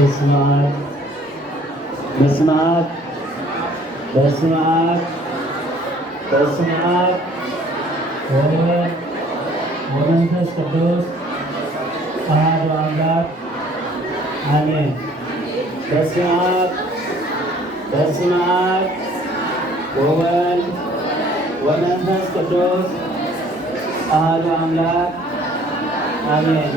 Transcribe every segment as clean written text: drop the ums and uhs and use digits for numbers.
በስመ አብ ወወልድ ወመንፈስ ቅዱስ አሐዱ አምላክ አሜን። በስመ አብ ወወልድ ወመንፈስ ቅዱስ አሐዱ አምላክ አሜን።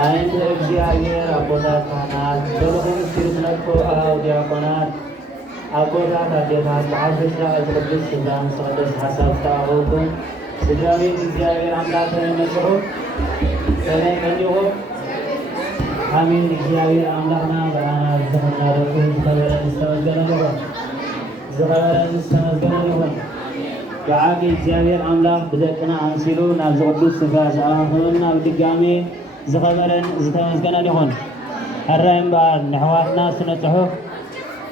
አይንተ እግዚአብሔር አቦታት ካህናት በልኹም እስክሪትነኮ አኀው ዲያቆናት አቦታት አዴታት ብሓፈሻ እቲ ቅዱስ ሥጋን ዝቕደስ ሓሳብ ዝተኣኸብኩም ስድራ ቤት እግዚአብሔር አምላክ መጽሑ ከመይ ቀኒኹም አሜን። እግዚአብሔር አምላክና በአና ዝተኸናደኩ ዝኸበረን ዝተመዝገነ ይኹን ብዓቂ እግዚአብሔር አምላክ ብደቅና አንሲሉ ናብ ዝቅዱስ ሥጋ ዝኣኸበና ብድጋሜ ዝኸበረን ዝተመዝገነን ይኹን። ሕራይ እምበኣር ንኣሕዋትና ስነ ጽሑፍ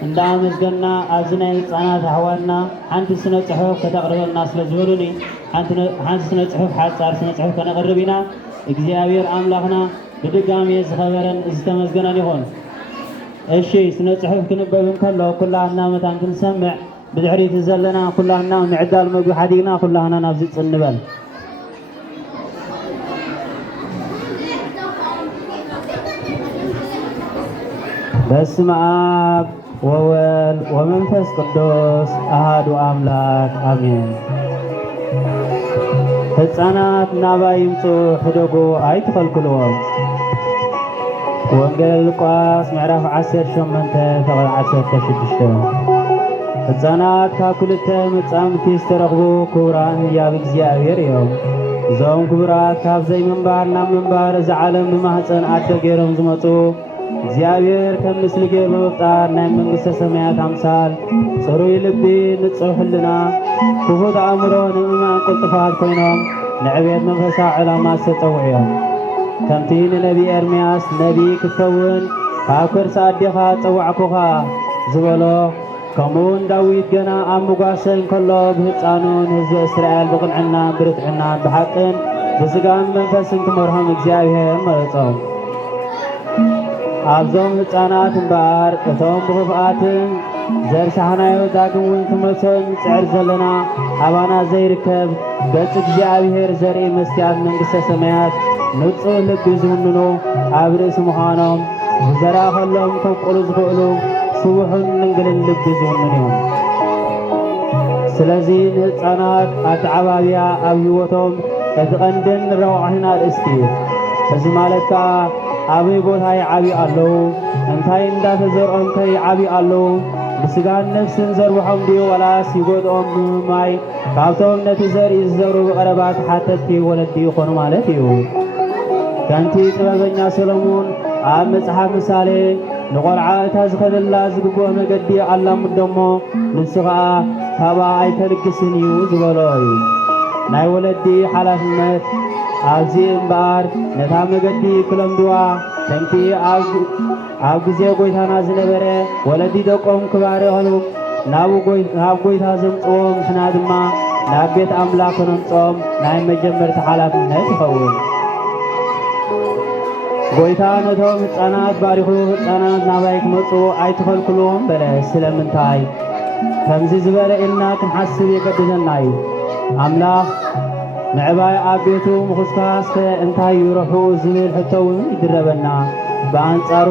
እንዳኣመስገና ኣብዚ ናይ ህፃናት ኣሕዋትና ሓንቲ ስነ ጽሑፍ ከተቕርበልና ስለ ዝበሉኒ ሓንቲ ስነ ጽሑፍ ሓፃር ስነ ጽሑፍ ከነቕርብ ኢና። እግዚአብሔር አምላክና ብድጋሜ ዝኸበረን ዝተመዝገነን ይኹን። እሺ ስነ ጽሑፍ ክንበብ እንከሎ ኩላህና መታን ክንሰምዕ ብድሕሪት ዘለና ኩላህና ምዕዳል ምግቢ ሓዲግና ኩላህና ናብዚ ፅንበል። በስመ አብ ወወልድ ወመንፈስ ቅዱስ አሐዱ አምላክ አሜን። ህፃናት ናባይ ይምፁ ሕደጉ ኣይትኸልክልዎም። ወንጌል ሉቃስ ምዕራፍ 18 ፍቕዲ 16 ህፃናት ካብ ክልተ መጻምድቲ ዝተረኽቡ ክቡራን ህያብ እግዚአብሔር እዮም። እዞም ክቡራት ካብ ዘይምንባር ናብ ምንባር እዚ ዓለም ብማህፀን ኣደ ገይሮም ዝመፁ እግዚአብሔር ከም ምስሊ ገይሩ ብምፍጣር ናይ መንግሥተ ሰማያት ኣምሳል ጽሩይ ልቢ ንጹህ ህልና ክፉት ኣእምሮ ንምእማን ቁልጥፋት ኮይኖም ንዕብየት መንፈሳዊ ዕላማ ዝተፀውዑ እዮም። ከምቲ ንነቢ ኤርምያስ ነቢ ክትከውን ካብ ከርሲ ኣዴኻ ፀዋዕኩኻ ዝበሎ ከምኡውን ዳዊት ገና ኣብ ምጓሰን ከሎ ብህፃኑን ህዝቢ እስራኤል ብቕንዕና ብርትዕና ብሓቅን ብስጋን መንፈስን ክመርሖም እግዚአብሔር መረፆም። ኣብዞም ህፃናት እምበኣር እቶም ብኽፍኣትን ዘርሳሕናዮ ዳግም እውን ክመሶን ፅዕር ዘለና ኣባና ዘይርከብ ገጽ እግዚአብሔር ዘርኢ መስትያት መንግሥተ ሰማያት ንጹህ ልቢ ዝውንኑ ኣብ ርእሲ ምዃኖም ዝዘራ ኸሎም ከብቁሉ ዝኽእሉ ስውሑን ንንግልን ልቢ ዝውንን እዮም። ስለዚ ንህፃናት ኣተዓባብያ ኣብ ህይወቶም እቲ ቐንድን ረዋሕና ርእስቲ እዚ ማለት ከዓ ኣበይ ቦታ ይዓብዩ ኣለዉ፣ እንታይ እንዳተዘርኦም ከይዓብዩ ኣለዉ፣ ብስጋን ነፍስን ዘርብሖም ድዩ ወላስ ይጎድኦም ብምማይ ካብቶም ነቲ ዘርኢ ዝዘሩ ብቐረባት ሓተቲ ወለዲ ይኾኑ ማለት እዩ። ከምቲ ጥበበኛ ሰሎሞን ኣብ መጽሓፍ ምሳሌ ንቖልዓ እታ ዝኸደላ ዝግብኦ መገዲ ኣላሙዶሞ ንሱ ኸዓ ካብኣ ኣይተልግስን እዩ ዝበሎ እዩ። ናይ ወለዲ ሓላፍነት ኣብዚ እምበኣር ነታ መገዲ ክለምድዋ ከምቲ ኣብ ግዜ ጎይታና ዝነበረ ወለዲ ደቆም ክባርኹ ናብ ጎይታ ዘምጽዎም ንሕና ድማ ናብ ቤት ኣምላኽ ነምጽኦም ናይ መጀመርቲ ሓላፍነት ይኸውን። ጎይታ ነቶም ህፃናት ባሪኹ ህፃናት ናባይ ክመፁ ኣይትኸልክልዎም በለ። ስለምንታይ ከምዚ ዝበለ ኢልና ክንሓስብ የገድደና እዩ። ኣምላኽ ንዕባይ ኣብ ቤቱ ምኹስካስ እንታይ ይረሑ ዝብል ሕቶ እውን ይድረበና። ብኣንጻሩ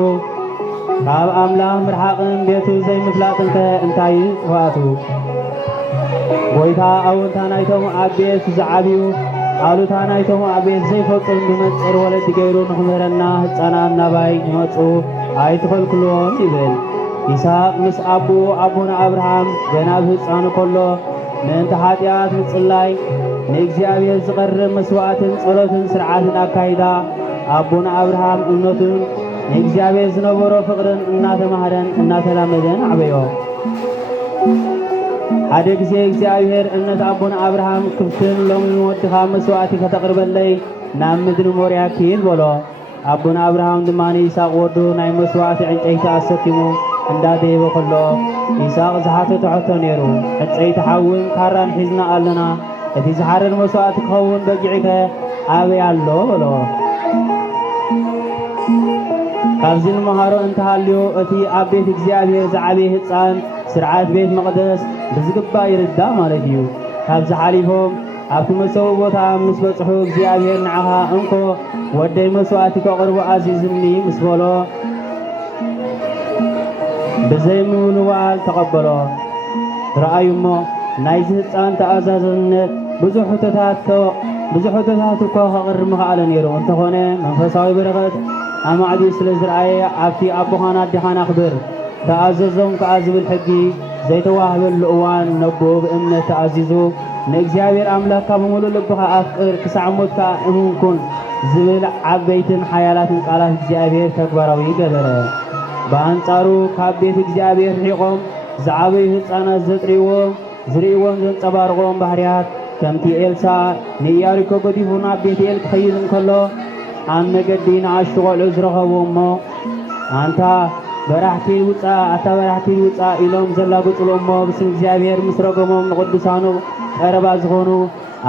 ካብ ኣምላኽ ምርሓቕን ቤቱ ዘይምፍላጥን እንታይ ጥፋቱ? ጎይታ ኣውንታ ናይቶም ኣብ ቤት ዝዓብዩ ቃሉታ ናይቶም ኣብ ቤት ዘይፈጽም ብመንጽር ወለዲ ገይሩ ንኽምህረና ህፃናት ናባይ ይመፁ ኣይትኸልክልዎም ይብል። ይስሐቅ ምስ ኣቡና አብርሃም ገና ብህፃኑ ከሎ ምእንቲ ኃጢአት ምጽላይ ንእግዚአብሔር ዝቐርብ መስዋዕትን ጸሎትን ስርዓትን አካሂዳ አቡና አብርሃም እምነቱን ንእግዚአብሔር ዝነበሮ ፍቅርን እናተማህረን እናተላመደን ዓበዮ። ሓደ ጊዜ እግዚአብሔር እምነት አቡና አብርሃም ክፍትን ሎሚ ወድኻ መስዋዕቲ ከተቅርበለይ ናብ ምድሪ ሞርያ ኪድ በሎ። አቡና አብርሃም ድማኒ ይስሐቅ ወዱ ናይ መስዋዕቲ ዕንጨይቲ አሰኪሙ እንዳደይበ ከሎ ይስሐቅ ዝሓተቶ ሕቶ ነይሩ። ዕንጨይቲ ሓውን ካራን ሒዝና ኣለና እቲ ዝሓረድ መስዋዕቲ ክኸውን በጊዕከ ኣበይ ኣሎ በሎ። كابزين مهارو انتهاليو اتي أبيت إግዚአብሔር زعبيه هتسان سرعات بيت مقدس بزقبا يردا مالديو كابز حاليفهم أبت مسو بوتا مسبصحو إግዚአብሔር نعها انكو ودي مسواتي كقربو عزيزني مسبولو بزي مولوال تقبلو رأيو مو نايز هتسان تأزازنت بزحوتات كو خقر مخاله نيرو انتخونه منفساوي برغت أمعدي سلزرعي أبتي أبوخانا ديخانا خبر تأززهم كأزب الحقي زي تواهب الأوان نبو بإمنة تأزيزو نإግዚአብሔር أملاك بمولو لبخا أفقر كسعمود كأمون كون زبل عبيتن حيالاتن قالات እግዚአብሔር تكبراوي قبره بأنصارو كابيت እግዚአብሔር ريقوم زعبي هتسانا زريوهم زنصبارقوم بحريات كمتي إلسا نياريكو قديفونا بيتيل خيزن كله عن مقدين عاشتغل عزرخبو مو أنتا برحكي الوطا إلهم زلا قتلو مو بسم እግዚአብሔር مسرقمو من قدسانو قربا زغونو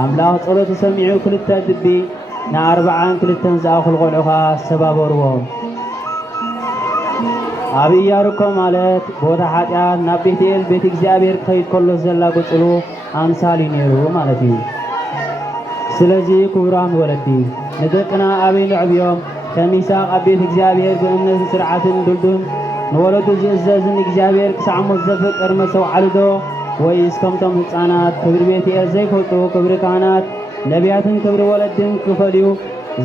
أملاح صلوة سميعو كلتا دبي نا 40 كلتن زاخل قلعوها سبابورو أبي ياركو مالت بوتا حاتيات نا بيتيل بيت እግዚአብሔር خيد كله زلا قتلو أمثالي نيرو مالتي سلزي كوران ولدي ندقنا أبي لعبيوم كميساق أبيت እግዚአብሔር بأمنة سرعة دلدون نولدو زئزازن እግዚአብሔር كسعمو الزفق ارمسو عالدو ويسكمتم هتسانات كبر بيتي زي فوتو كبر كانات نبياتن كبر ولدن كفليو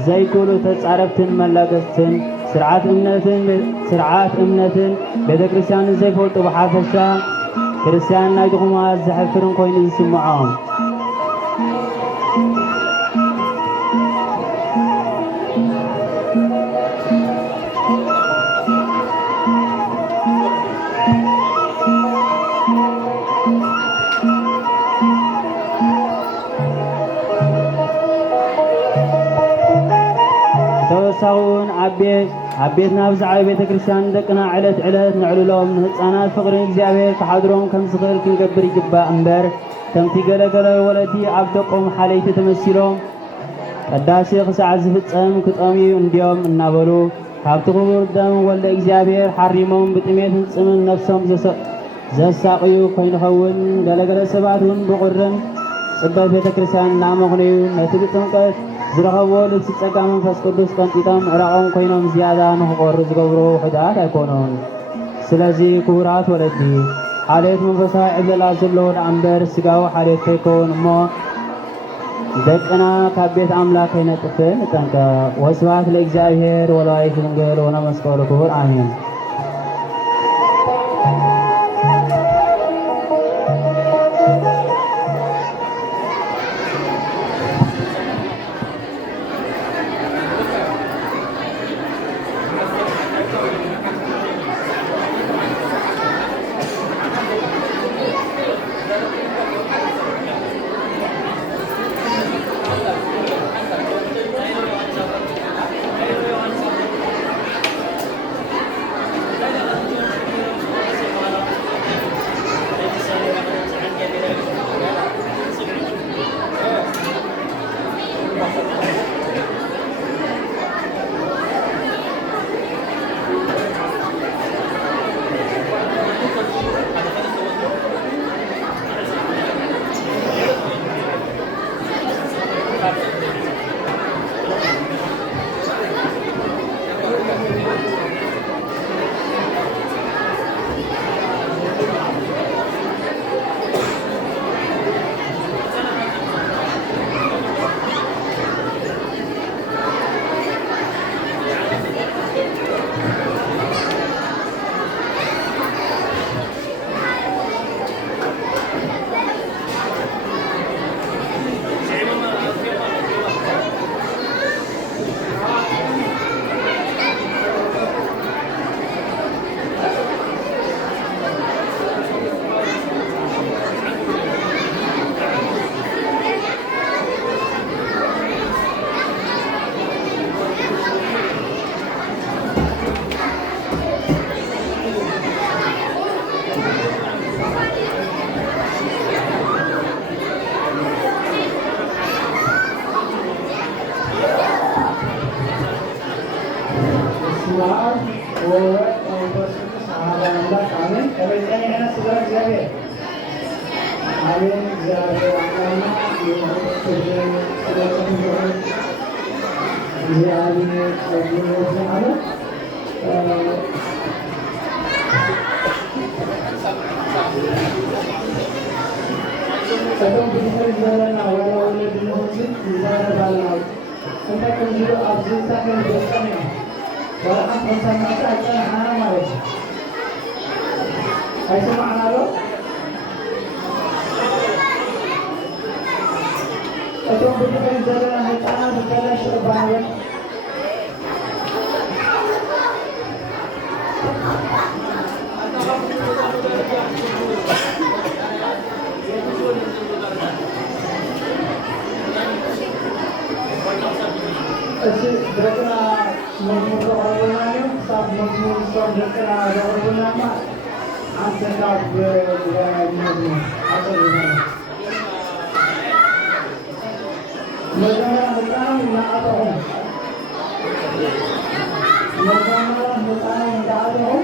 زي كولو تتصارفتن ملاقستن سرعات امنتن بيت كريستيان زي فوتو بحافشا كريستيان نايدخما زحفرن كوين يسمعهم توسعون عبيت نابز على بيت كريستيان دقنا علت نعلو لهم هتصانات فقرين እግዚአብሔር كحضرهم كم صغير كنقبر يقبا أمبر كم تقلقل ولدي عبدقهم حاليت تمثيلهم قداسي خساع زفتهم كتامي انديوم النابلو كابتقبور دم ولا እግዚአብሔር حريمهم بتميت نصمن نفسهم زساقيو كوين خون قلقل سباتهم بقرن صبات بيت كريستيان نامغنيو نتبتنقت زرخبو لتسقى منفس قدوس قنطيطام عراقهم كوينهم زيادة نخقر زقبرو حدات يكونون سلازي كورات ولدي حاليت منفسها عبدالله زلون أمبر سقاو حاليت كيكون مو دقنا كابيت أملاك هنا تفين تنكا وسوات لإግዚአብሔር ولا يفنقل ونمسكور كور آمين በስመ አብ ወወልድ ወመንፈስ ቅዱስ አሐዱ አምላክ አሜን። ከበፀን የሆነ ስለ እግዚአብሔር አሜን። እግዚአብሔር አምላክና እግዚአብሔር አለ ሰዶም ብንሰር ዘረና ወደ ወለድ ንሁዝን ይዘረባልና እንተ ከምዝሉ አብዝታ ከሚደጸም ነው ወረቀት መሰማት አይጸናሐና ማለት ነው። አይሰማዕና ዶ እቶም ብንሰር ዘለና ህፃናት ተለሽ ባንወን ደቅና መዝሙር ዘቀረቡልናዮ ክሳብ መዝሙር እሶም ደቅና ዘቀረቡልናማ አንተ ካብ መዝሙር አቀርቡና መዘመራ ህፃናት እናአጠሆም መዘመራ ህፃናት እንዳአጠሆም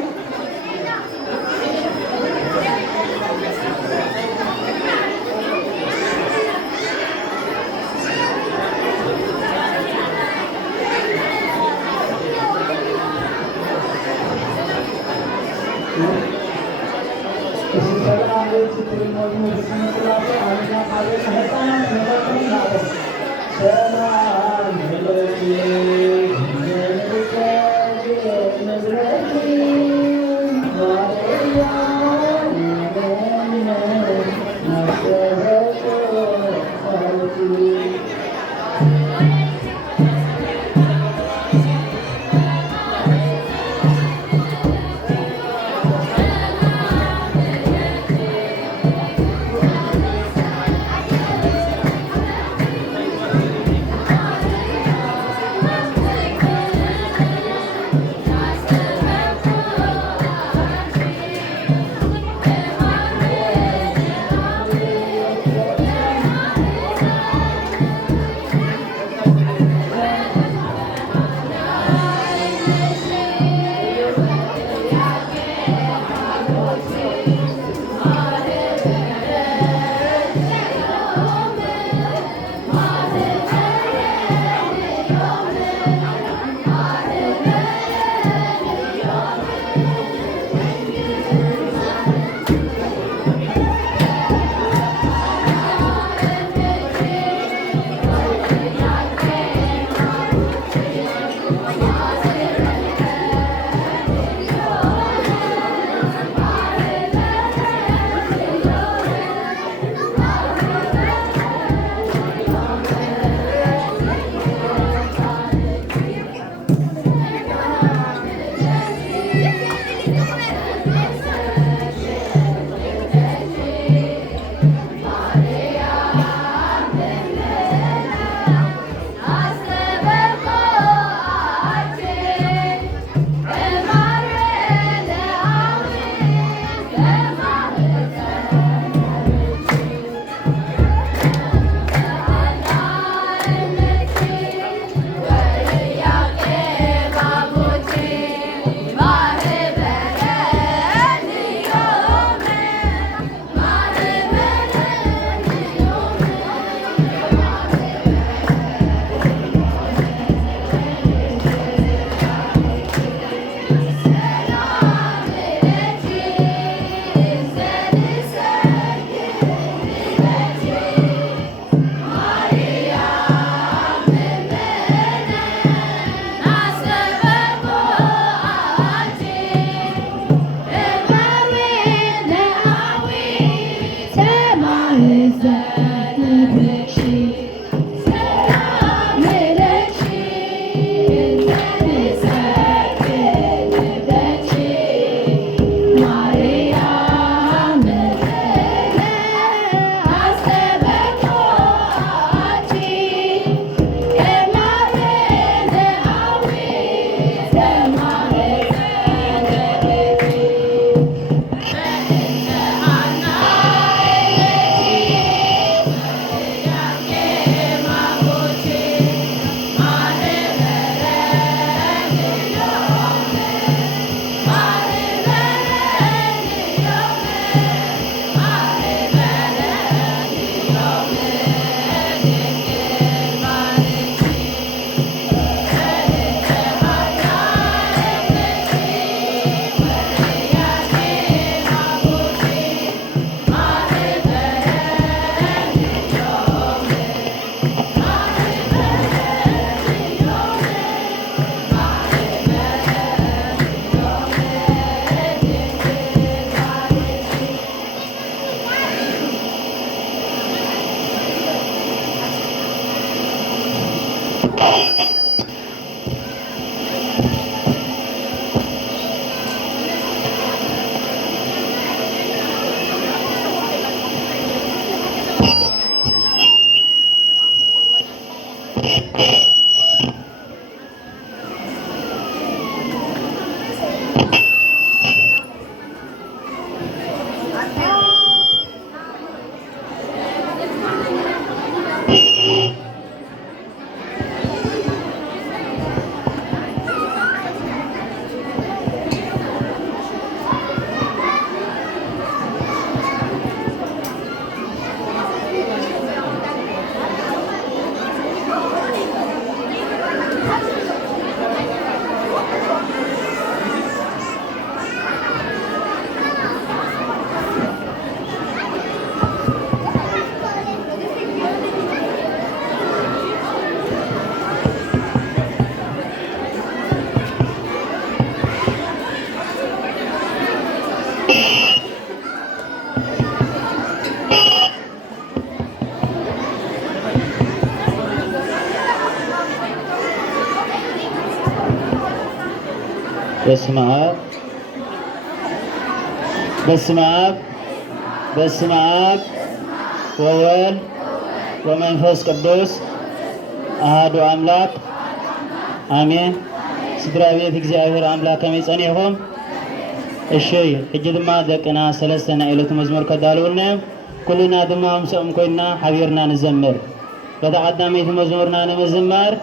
በስመ አብ ወወልድ ወመንፈስ ቅዱስ አሐዱ አምላክ አሜን። ስድራ ቤት እግዚአብሔር አምላክ ከመይ ጸኒዕኩም? እሺ ሕጂ ድማ ደቅና ሰለስተ ናይ ዕለቱ መዝሙር ከዳልውልና ኩልና ድማ ምስኦም ኮይና ሓቢርና ንዘምር። በታ ቀዳመይቲ መዝሙርና ንምዝማር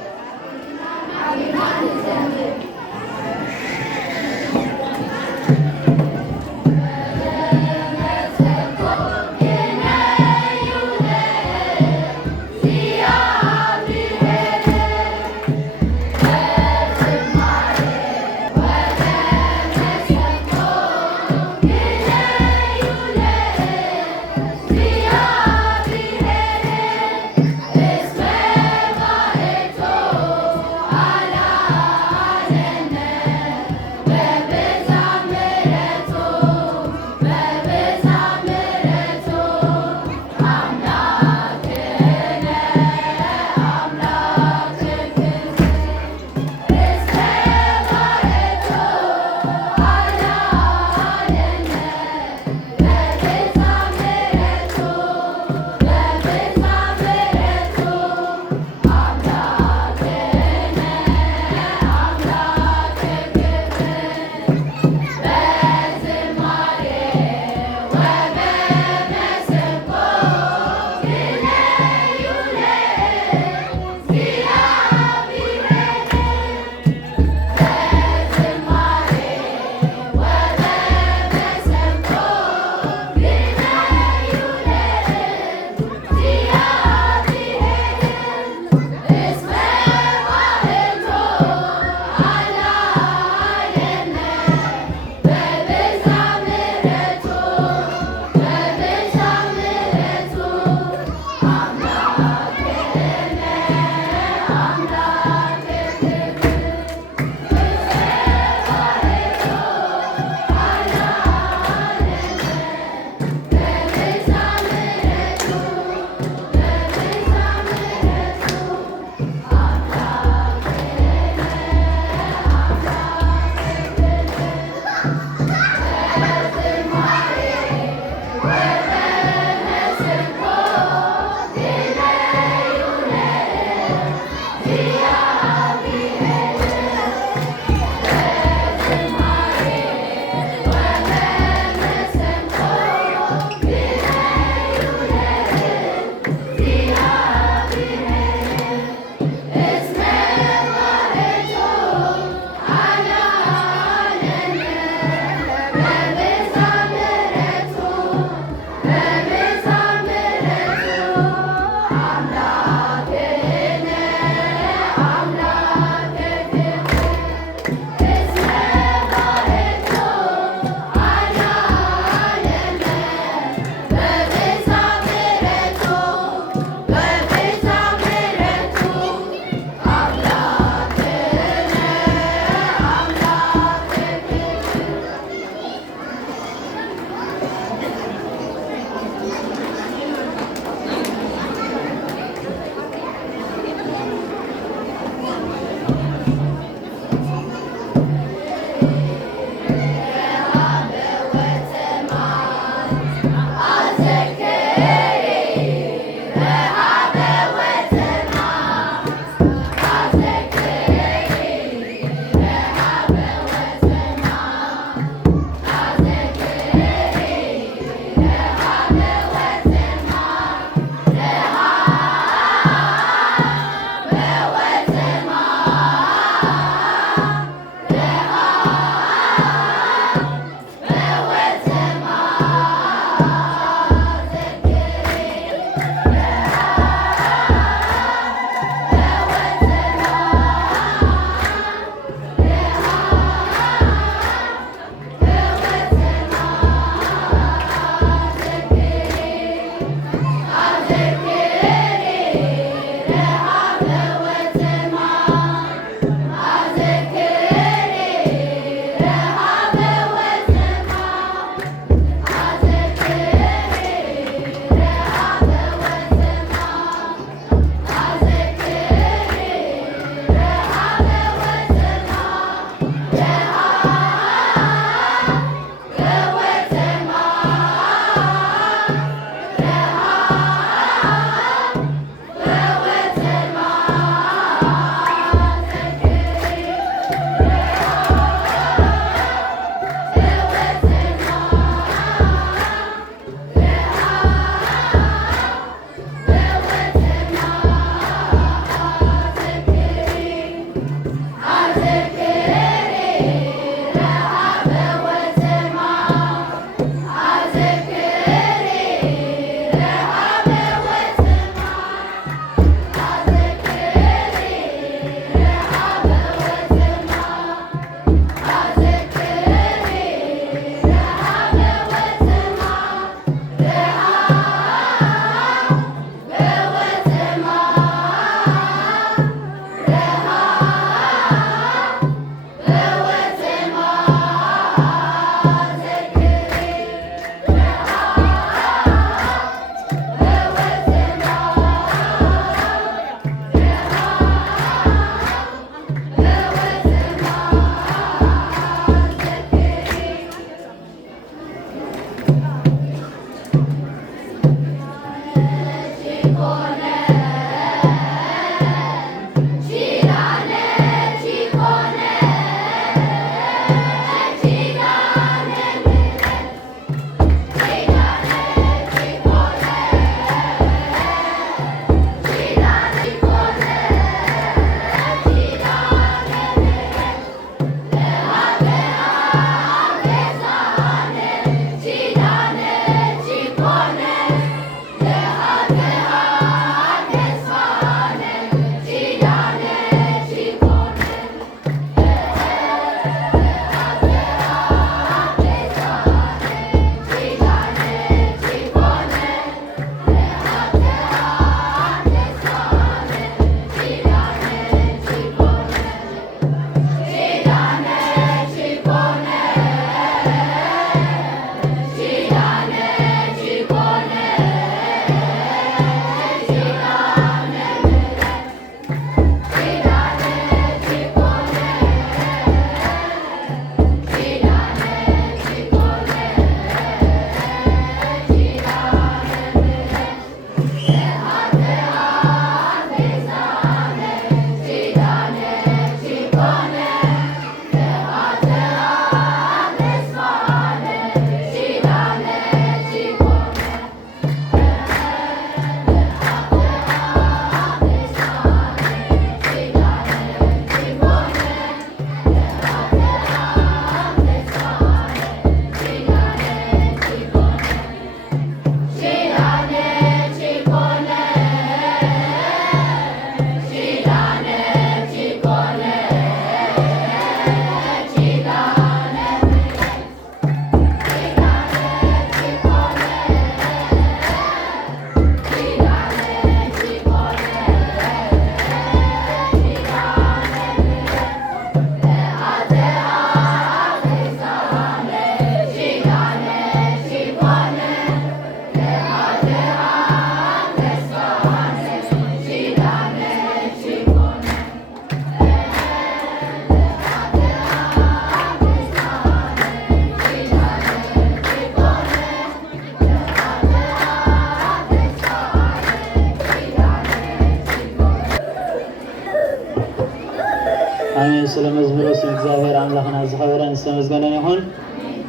ስለመዝሙሩ ስም እግዚአብሔር አምላክና ዝኸበረን ዝተመስገነ ይሁን።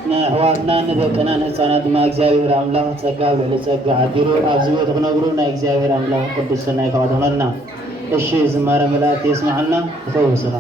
ንኣሕዋትና ንደቅና ንህፃናት ድማ እግዚአብሔር አምላክ ጸጋ ልዕሊ ጸጋ ዓዲሉ ኣብዚ ቤት ክነብሩ ናይ እግዚአብሔር አምላክ ቅዱስ ሰናይ ካብ ተኾነና። እሺ ዝማረ መላእክት የስማዓልና ይፈውስኻ።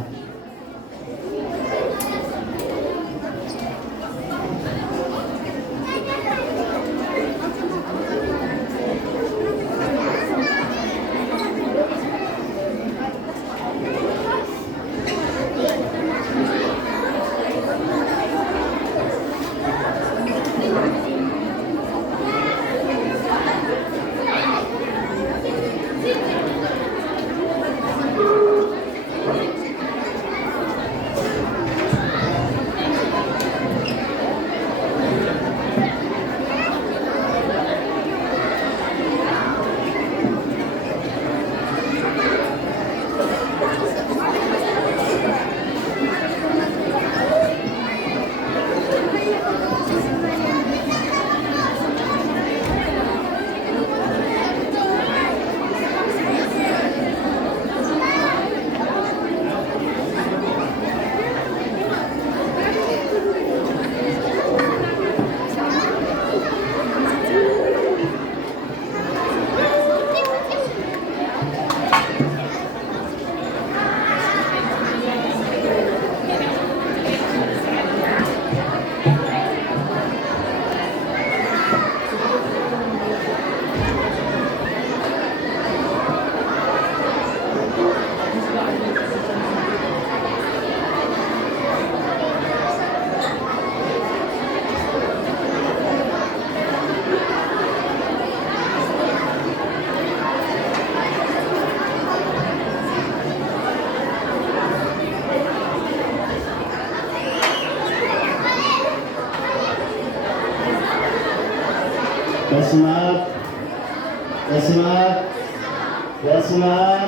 በስመ አብ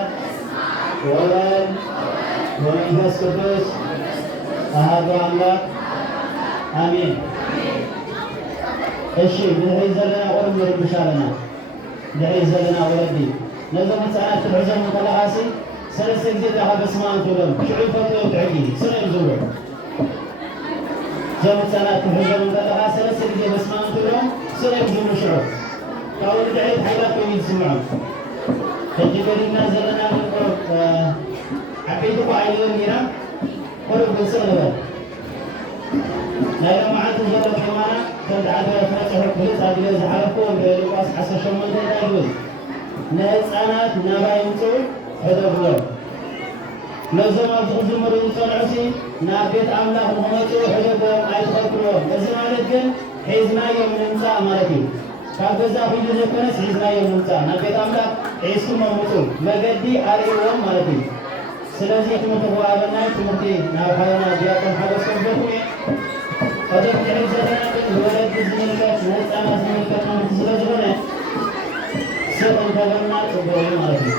ወወልድ ወመንፈስ ቅዱስ አሐዱ አምላክ አሜን። እሺ ድሕሪ ዘለና ቆልዑ ይርብሻ ኣለና ድሕሪ ዘለና ወለዲ ነዞም ህፃናት ክትሕዞም ከለኻሲ ሰለስተ ግዜ ዳኻ በስመ አብ ትብሎም ሽዑ ፈትዮም ትሕጊ ስነ እዩ ዝብሎ እዞም ህፃናት ክትሕዞም ከለኻ ሰለስተ ግዜ በስመ አብ ትብሎም ስነ እዩ ዝብሉ ሽዑ ካብኡ ድሕሪት ሓይላት ኮይኑ ዝስምዖም ሕጂ ገዲና ዘለና ዓበይቲ እኳ ኣይንብን ኢና ቆልዑ ግልፅቕ ንበል ናይ ሎሚ መዓልቲ ዘሎ ቴማና ከም ዝዓደረ ፍረፅሑ ክልፅ ኣድለ ዝሓለፍኩ ሉቃስ 18 እንታይ ይብል ንህፃናት ናባይ ምፅኡ ሕደግሎም ነዞም ኣብዚ ክዝምሩ ዝፀንዑሲ ናብ ቤት ኣምላኽ ንክመፁ ሕደጎም ኣይትኸልክሎም። እዚ ማለት ግን ሒዝናዮም ንምምፃእ ማለት እዩ። ካብ ገዛ ኺዱ ዘኮነስ ሒዝናዮም ንምምፃእ ናብ ቤት ኣምላኽ ሒዝኩም ምፁ መገዲ ኣርእዎም ማለት እዩ። ስለዚ ትምህርቲ ክወሃበናይ ትምህርቲ ናብ ሓበና ዲያቆን ሓጎስ ከንበርኩም እየ ቀደም ድሕሪ ዘለና ግን ንወለዲ ዝምልከት ንህፃናት ዝምልከት ትምህርቲ ስለዝኾነ ስቕ እንተበልና ፅቡቅ እዩ ማለት እዩ።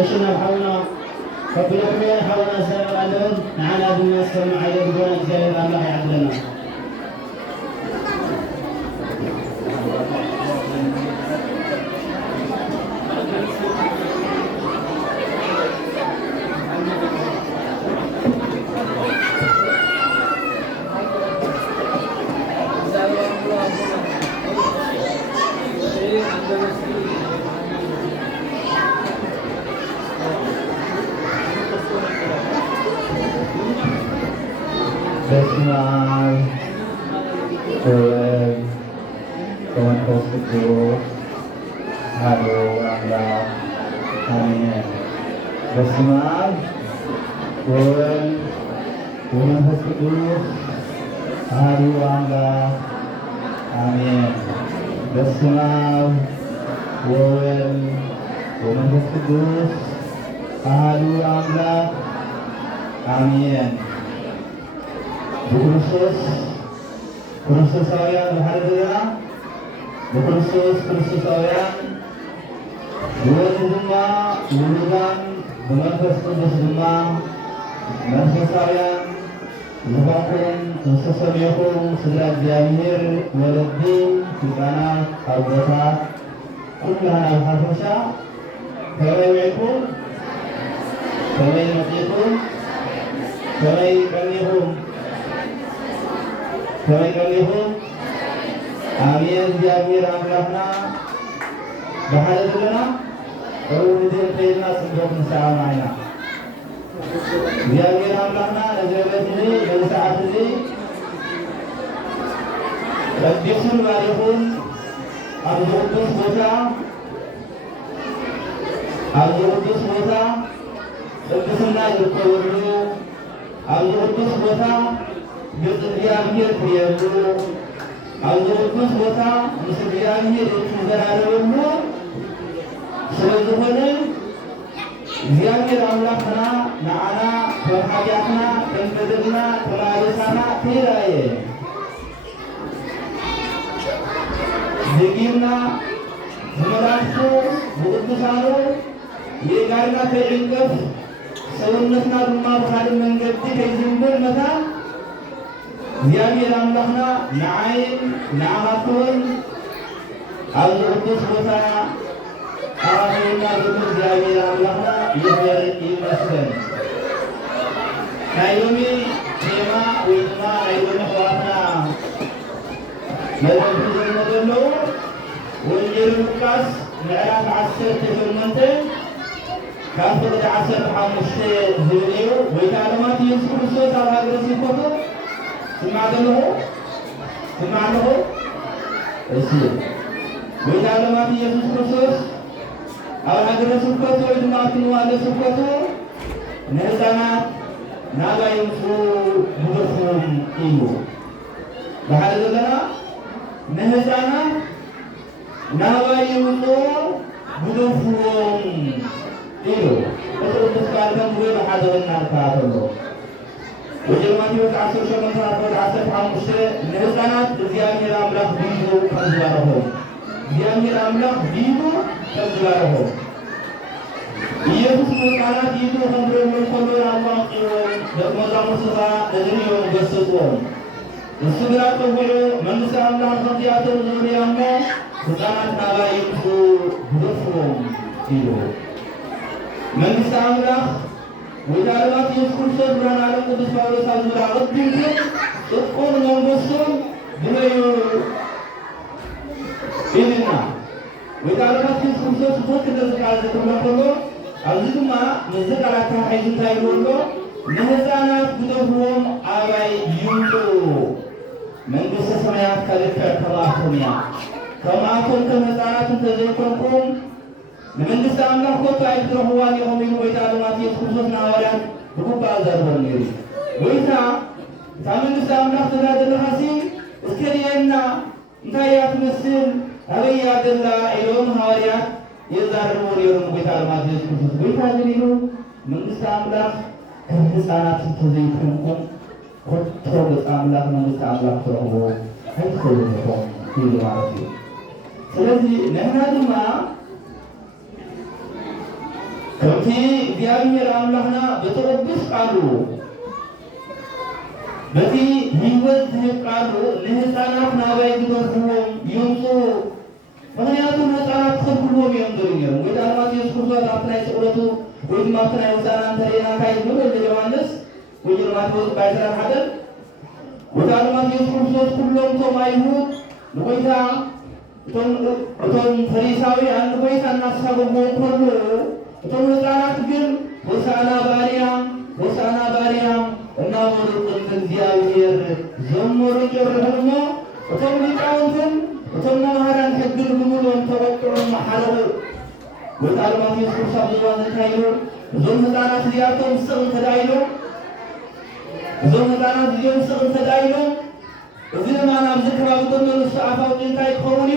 እሺ ናብ ሓውና ከቢለኩም እየ ሓውና ዝሰረቕ ኣለብን ንዓና ድማ ዝሰምዕ ዓይነት ዝኾነ እግዚኣብሔር ኣምላኽ ይዓድለና። በስመ አብ ወወልድ ወመንፈስ ቅዱስ አሐዱ አምላክ አሜን። በስመ አብ ወወልድ ወመንፈስ ቅዱስ አሐዱ አምላክ አሜን። በስመ አብ ወወልድ ወመንፈስ ቅዱስ አሐዱ አምላክ አሜን። ክርስቶሳውያን ብሓደ ዘለና ክርስቶሳውያን ብወልድ ድማ ውሉዳን ብመንፈስ ቅዱስ ድማ መንፈሳውያን ዝኾንኩም ዝተሰሚዕኩም ስለ እግዚአብሔር ወለዲ ህፃናት ኣቦታት ኩላና ብሓፈሻ ከመይ ውዒኩም ከመይ መፂኩም ከመይቀኒሁም አሜን እግዚአብሔር አምላክና በሐለልና ወሩን ዘይና ጽንዶት ንሳማይና እግዚአብሔር አምላክና ለዘበት ለሰዓት ቅዱስን ባሪኹን አብዱስ ቦታ ቅዱስና ይቆወሉ አብዱስ ቦታ እግዚአብሔር ይየሉ አብዱስ ቦታ እግዚአብሔር ይዘራረቡ ስለዚህ እግዚአብሔር አምላክና ናዓና ወሐጃትና ተንበደና ተላየሳና ተራየ ዝጊና ዝመላኩ ወቅዱሳኑ የጋርና ከጭንቀት ሰውነትና ድማ በካድ መንገድ ከይዝምር መታ እግዚአብሔር አምላክና ናዓይን ናዓማቱን አብዱስ ቦታ አራተኛ ደግሞ እግዚአብሔር አምላክና ይመስገን። ናይሎሚ ቴማ ወይማ ናይሎሚ ህዋትና መለክቱ ዘመደለው ወንጌል ሉቃስ ምዕራፍ 18 ከአስር ወደ 15 ዝብልዩ ወይታ ዓለማት ኢየሱስ ክርስቶስ ኣብ ሃገረ ስብከቱ ስማዕለኹ እሺ ወይታ ዓለማት ኢየሱስ ክርስቶስ ኣብ ሃገረ ስብከቱ ወይ ድማ ትንዋለ ስብከቱ ንህፃናት ናባይ ምፁ ብገርፎም እዩ ባሓደ ዘለና ንህፃናት ናባይ ምፁ ብገርፎም እዩ እቲ ቅዱስ ቃል ከምዝበ ባሓደ እናርካተሎ ወንጌል ማቴዎስ 18:15 ንህፃናት እግዚአብሔር አምላክ ቢዙ ከምዝባረኾም እግዚአብሔር አምላክ ቢዙ ከምዝባረኾም ኢየሱስ ህፃናት ይዞ ከምዝረብሎም ከሎ ኣቋቂሮም ደቀ መዛሙርቱኻ እዝንዮም ገሰጽዎም እሱ ግና ፀዊዑ መንግሥቲ አምላክ ከምዚኣቶም ዝብልያ እሞ ህፃናት ናባይ ይምፁ ብገርፎም ኢሉ መንግሥቲ አምላክ ወይታ ዓለማት ኢየሱስ ክርስቶስ ብርሃነ ዓለም ቅዱስ ጳውሎስ ኣብ ዝብላ ቅድምቲ ጽድቁን መንግሥቱን ድመዩ ኢልና ወይታ ዓለማት ኢየሱስ ክርስቶስ ብትክ እንደዚ ቃል ዝክርሎ ከሎ ኣብዚ ድማ ነዚ ቃላት ተባሒዙ እንታይ ኢሉ ኣሎ ንህፃናት ብገርፎም ኣባይ ይምፁ መንግሥተ ሰማያት ከልክዕ ከማቶም እያ ከማቶም ከም ህፃናት እንተዘይኮንኩም ንመንግሥቲ አምላክ ኮቶ ኣይትረኽቧን ኢኹም ኢሉ ወይታ ዓለማት ኢየሱስ ክርስቶስ ንሐዋርያት ብጉባእ ዘርቦም ነይሩ ወይታ እታ መንግሥቲ አምላክ ትብላ ዘለኻሲ እስከርየና እንታይ እያ ትመስል ኣበይ እያ ዘላ ኢሎም ሐዋርያት የዛርቡ ነይሮም ወይታ ዓለማት ኢየሱስ ክርስቶስ ወይታ ግን ኢሉ መንግሥቲ አምላክ ከም ህፃናት እንተዘይኮንኩም ኮቶ ገጸ አምላክ መንግሥቲ አምላክ ትረኽቦ ኣይትኽእሉን ኢኹም ኢሉ ማለት እዩ ስለዚ ንሕና ድማ ከምቲ እግዚአብሔር አምላክና በተቀደስ ቃሉ በቲ ህይወት ዝህብ ቃሉ ንህፃናት ናባይ ዝገርፍዎም ይምፁ ምክንያቱም ህፃናት ክልክልዎም እዮም ዘርኛሩ ወይታ ዓለማት ኢየሱስ ክርስቶስ ኣብቲ ናይ ስቕለቱ ወይ ድማ ኣብቲ ናይ ውሳና እንተርእና እንታይ ዝብሎ ዮሐንስ ወንጌል ማቴዎስ ባይሰራት ሓደር ወይታ ዓለማት ኢየሱስ ክርስቶስ ኩሎም እቶም አይሁድ ንጎይታ እቶም ፈሪሳውያን ንጎይታ እናሳገቦ ከሎ እቶም ህፃናት ግን ሆሳዕና በአርያም እናበሉ ቅድመ እግዚአብሔር ዘመሩ ጨርሰው እሞ እቶም ሊቃውንትን እቶም መምህራን ሕግ ብምሎም ተወቅዖም ሓለዉ ወይታ ዓለማት ኢየሱስ ክርስቶስ ኣብ ዝባን እንታይ ኢሉ እዞም ህፃናት እዚኣቶም ስቕ እንተዳኢሎም እዚ ድማ ናብዚ ከባቢ ዘሎ ንሱ ኣፍ ኣውፂኡ እንታይ ክኸውን እዩ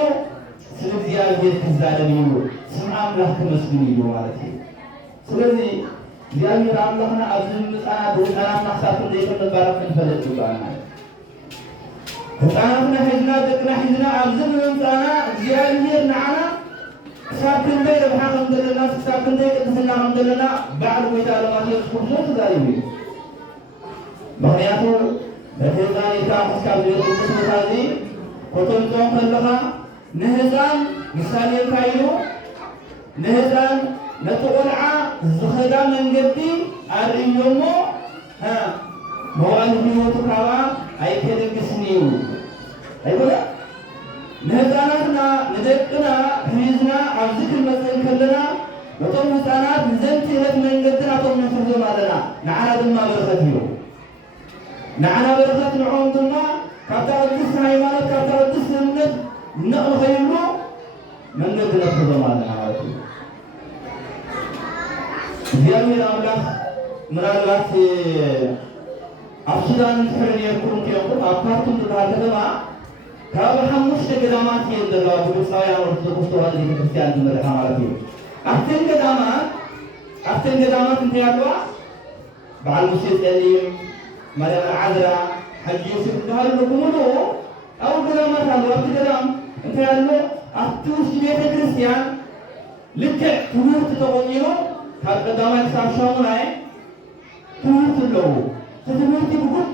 ስለ እግዚአብሔር ክዛረብ እዩ ስም አምላክ ክመስግን እዩ ማለት እዩ ስለዚ እግዚአብሔር አምላክና ኣብዚ ህፃናት ናክሳብ ክንደይ ከምንባረኽ ክንፈለጥ ይግባአና ህፃናትና ሒዝና ደቅና ሒዝና ኣብዚ ምምፃና እግዚአብሔር ንዓና ክሳብ ክንደይ ረብሓ ከም ዘለና ክሳብ ክንደይ ቅድስና ከም ዘለና ባዕሉ ወይታ ዓለማት ኢየሱስ ክርስቶስ ተዛሪቡ እዩ ምክንያቱ በቲ ህፃኒካ ክስካብ ዝብል ቅዱስ ቦታ እዚ ኮተንጦም ከለኻ ንህፃን ምሳሌ እንታይ ኢሉ ንህፃን ነቲ ቆልዓ ዝኸዳ መንገዲ ኣርእዮ እሞ መዋዕል ህይወቱ ካባ ኣይከደግስኒዩ ኣይኮነ ንህፃናትና ንደቅና ሒዝና ኣብዚ ክንመፅእ ከለና ነቶም ህፃናት ንዘንቲ ዕለት መንገድን ኣቶም ንሕርዞም ኣለና ንዓና ድማ በረኸት እዩ ንዓና በረኸት ንዖም ድማ ካብታ ቅድስቲ ሃይማኖት ካብታ ቅድስቲ እምነት ንኽይብሉ መንገዲ ነሕርዞም ኣለና ማለት እዩ እግዚአብሔር አምላክ ምናልባት ኣብ ሱዳን ትሕር ነርኩም ከይኹም ኣብ ካርቱም ዝበሃል ከተማ ካብ 5 ገዳማት እየን ዘለዋ ግብፃውያን ኦርቶዶክስ ተዋህዶ ቤተክርስትያን ዝመርሓ ማለት እዩ ኣብተን ገዳማት እንታይ ኣለዋ በዓል ሙሴ ጸሊም ማርያም ዓዝራ ሓጂ ዮሴፍ ዝበሃሉ ንጉሙሉ ኣብኡ ገዳማት ኣለዉ ኣብቲ ገዳም እንታይ ኣሎ ኣብቲ ውሽጢ ቤተክርስትያን ልክዕ ትምህርቲ ተቆኒኑ ካብ ቀዳማይ ክሳብ ሻሙናይ ትምህርቲ ኣለዉ ትምህርቲ ብግቡእ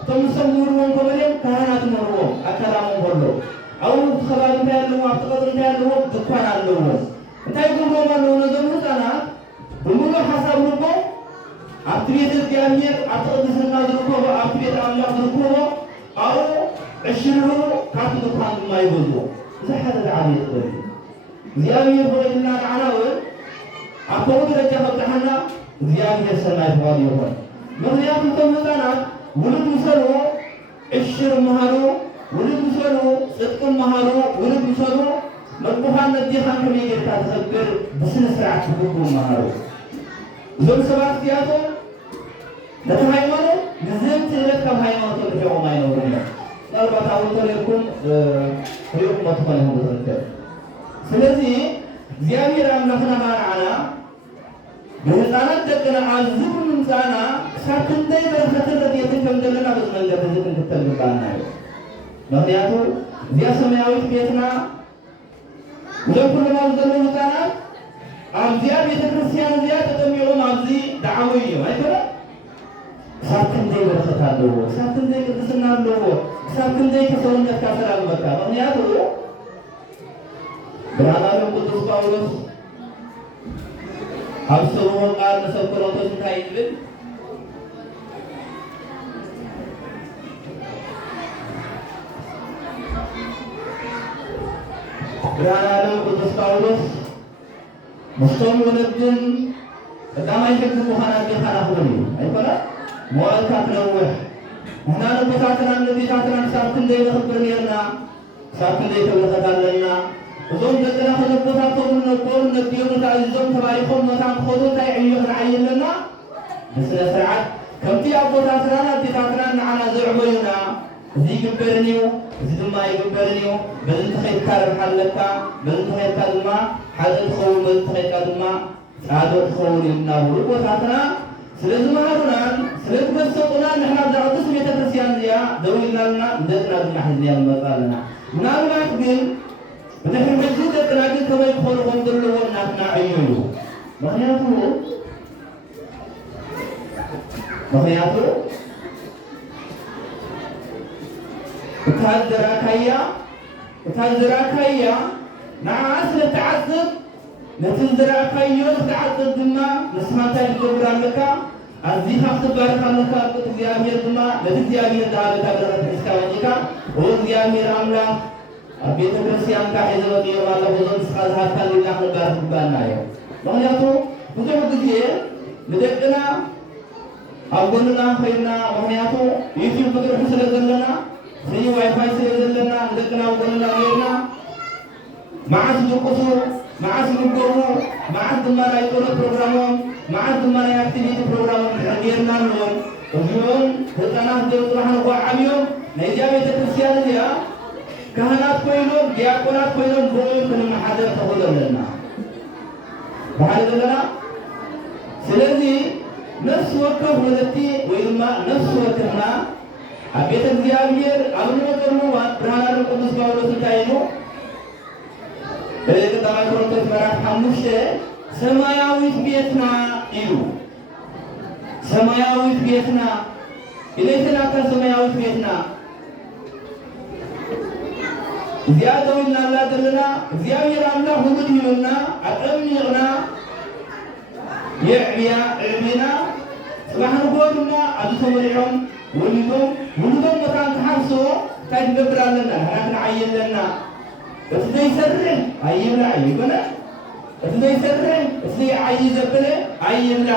እቶም ዝሰምርዎም ከመልዮም ካህናት መርዎም ኣካዳሞም ከሎ ኣብኡ ከባቢ እንታይ ኣለዎ ኣብቲ ቀፅሪ እንታይ ኣለዎ ድኳን ኣለዎ እንታይ ግብሮም ኣለዎ ነዞም ህፃናት ብምሉእ ሓሳብ ልቦም ኣብቲ ቤተ እግዚኣብሔር ኣብቲ ቅድስና ዝርከቦ ኣብቲ ቤተ ኣምላኽ ዝርከቦ ኣብኡ ዕሽርሩ ካብቲ ድኳን ድማ ይገዝዎ እዚ ሓደ ዝዓበየ ጥበብ እዩ እግዚኣብሔር ፈቒድልና ንዓና እውን ኣብ ከምኡ ደረጃ ከብፅሓና እግዚኣብሔር ሰናይ ተባሂሉ ይኹን ምክንያቱ እቶም ህፃናት ውሉድ ምሰሉ ዕሽር መሃሩ ውሉድ ምሰሉ ፅድቂ መሃሩ ውሉድ ምሰሉ መጥቡኻን ነዲኻን ከመይ ጌርካ ትኸብር ብስነ ስርዓት ትግብኡ መሃሩ እዞም ሰባት እዚኣቶም ነቲ ሃይማኖት ንዘንቲ ዕለት ካብ ሃይማኖቶም ርሒቖም ኣይነብሩን እዮም ምናልባት ኣብኡ ተሪርኩም ሪእኩሞ ትኾነ ይኹም ዝርከብ ስለዚ እግዚአብሔር አምላክና ባርዓና በህፃናት ደቅና ኣብዚ ብምምፃእና ክሳብ ክንደይ በረኸትን ረድኤትን ከም ዘለና በዚ መንገዲ እዚ ክንክተል ግባአና እዩ ምክንያቱ እዚኣ ሰማያዊት ቤትና እዞም ኩሎም ኣብዚ ዘለዉ ህፃናት ኣብዚኣ ቤተክርስትያን እዚኣ ተጠሚቖም ኣብዚ ደዓዊ እዮም ኣይኮነ ክሳብ ክንደይ በረኸት ኣለዎ ክሳብ ክንደይ ቅድስና ኣለዎ ክሳብ ክንደይ ከሰውነትካ ሰላምበካ ምክንያቱ ብርሃናዊው ቅዱስ ጳውሎስ ኣብ ሰብዎ ቃል ንሰብ ቆሮንቶስ እንታይ ይብል ብርሃናዊው ቅዱስ ጳውሎስ ምስቶም ወለድን ቀዳማይ ሕጊ ምዃን ኣዴኻና ክብል እዩ ኣይኮነ መዋዕልካ ክነውሕ ንሕና ንቦታትና ንቤታትና ክሳብ ክንደይ ንኽብር ነርና ክሳብ ክንደይ ተበረኸት ኣለና እዞም ደቅና ከነቦታቶም ነቦሩ ነቢዮም ተኣዚዞም ተባሪኾም መታን ክኸዱ እንታይ ዕዮ ክንዓይ ኣለና ብስነ ስርዓት ከምቲ ኣቦታትናን ኣዴታትናን ንዓና ዘዕበዩና እዚ ይግበርን እዩ እዚ ድማ ይግበርን እዩ በዚ እንተኸይድካ ረብሓ ኣለካ በዚ እንተኸይድካ ድማ ሓደ ትኸውን በዚ እንተኸይድካ ድማ ፃዶ ትኸውን ኢልና ብሉ ቦታትና ስለዝመሃሩናን ስለዝገሰጡናን ንሕና ብዛ ቅዱስ ቤተክርስትያን እዚኣ ደው ኢልናልና ንደቅና ድማ ሒዝና ንመፅእ ኣለና ምናልባት ግን ብድሕሪ ሕጂ ደቅና ግን ከመይ ክኾኑ ከም ዘለዎ እናትናዕዩ እዩ ምክንያቱ እታ ዝራእካያ ንዓዓ ስለትዓፅብ ነቲ ዝራእካዮ ክትዓፅብ ድማ ንስኻ እንታይ ክትገብር ኣለካ ኣዝኻ ክትባርኽ ኣለካ ቅጥ እግዚኣብሔር ድማ ነቲ እግዚኣብሔር ዝሃበካ በረኸት ሒዝካ ወፂእካ ኦ እግዚኣብሔር ኣምላኽ ኣብ ቤተ ክርስቲያንካ ሒዘ ወፂኦም ኣለኹ እዞም ንስኻ ዝሃብካ ሌላ ክንባርኽ ግባአና እዮም ምክንያቱ ብዙሕ ግዜ ንደቅና ኣብ ጎንና ኮይና ምክንያቱ ዩቲዩብ ክድርሑ ስለ ዘለና ፍሪ ዋይፋይ ስለ ዘለና ንደቅና ኣብ ጎንና ነርና መዓስ ዝድቅሱ መዓስ ይምገቡ መዓስ ድማ ናይ ጦረት ፕሮግራሞም መዓስ ድማ ናይ ኣክቲቪቲ ፕሮግራሞም ጌርና ኣለዎም እዚኦም ህፃናት ዘብፅራሕ ንኳ ዓብዮም ናይዚያ ቤተ ክርስቲያን እዚኣ ካህናት ኮይኖም ዲያቆናት ኮይኖም ብኦም ክንመሓደር ተኽእሉ ኣለና ባሓደ ዘለና ስለዚ ነፍሲ ወከፍ ወለቲ ወይ ድማ ነፍሲ ወከፍና ኣብ ቤተ እግዚኣብሔር ኣብ ንወፀሉ ብርሃናዊ ቅዱስ ጳውሎስ እንታይ ኢሉ ቀዳማይ ቆሮንቶስ ምዕራፍ 5 ሰማያዊት ቤትና ኢሉ ሰማያዊት ቤትና ኢለይትናታ ሰማያዊት ቤትና እዚኣ ደው ኢልናላ ዘለና እግዚኣብሔር ኣምላኽ ውሉድ ሂቡና ኣጠሚቕና የዕብያ ዕብና ፅባሕ ንጎ ድማ ኣብዚ ተመሪዖም ولدهم مكان تحرسو كاين نبرا لنا هنا عين لنا እዚህ ይሰርህ አይብላ ይበለ እዚህ ይሰርህ እዚህ አይዘበለ አይብላ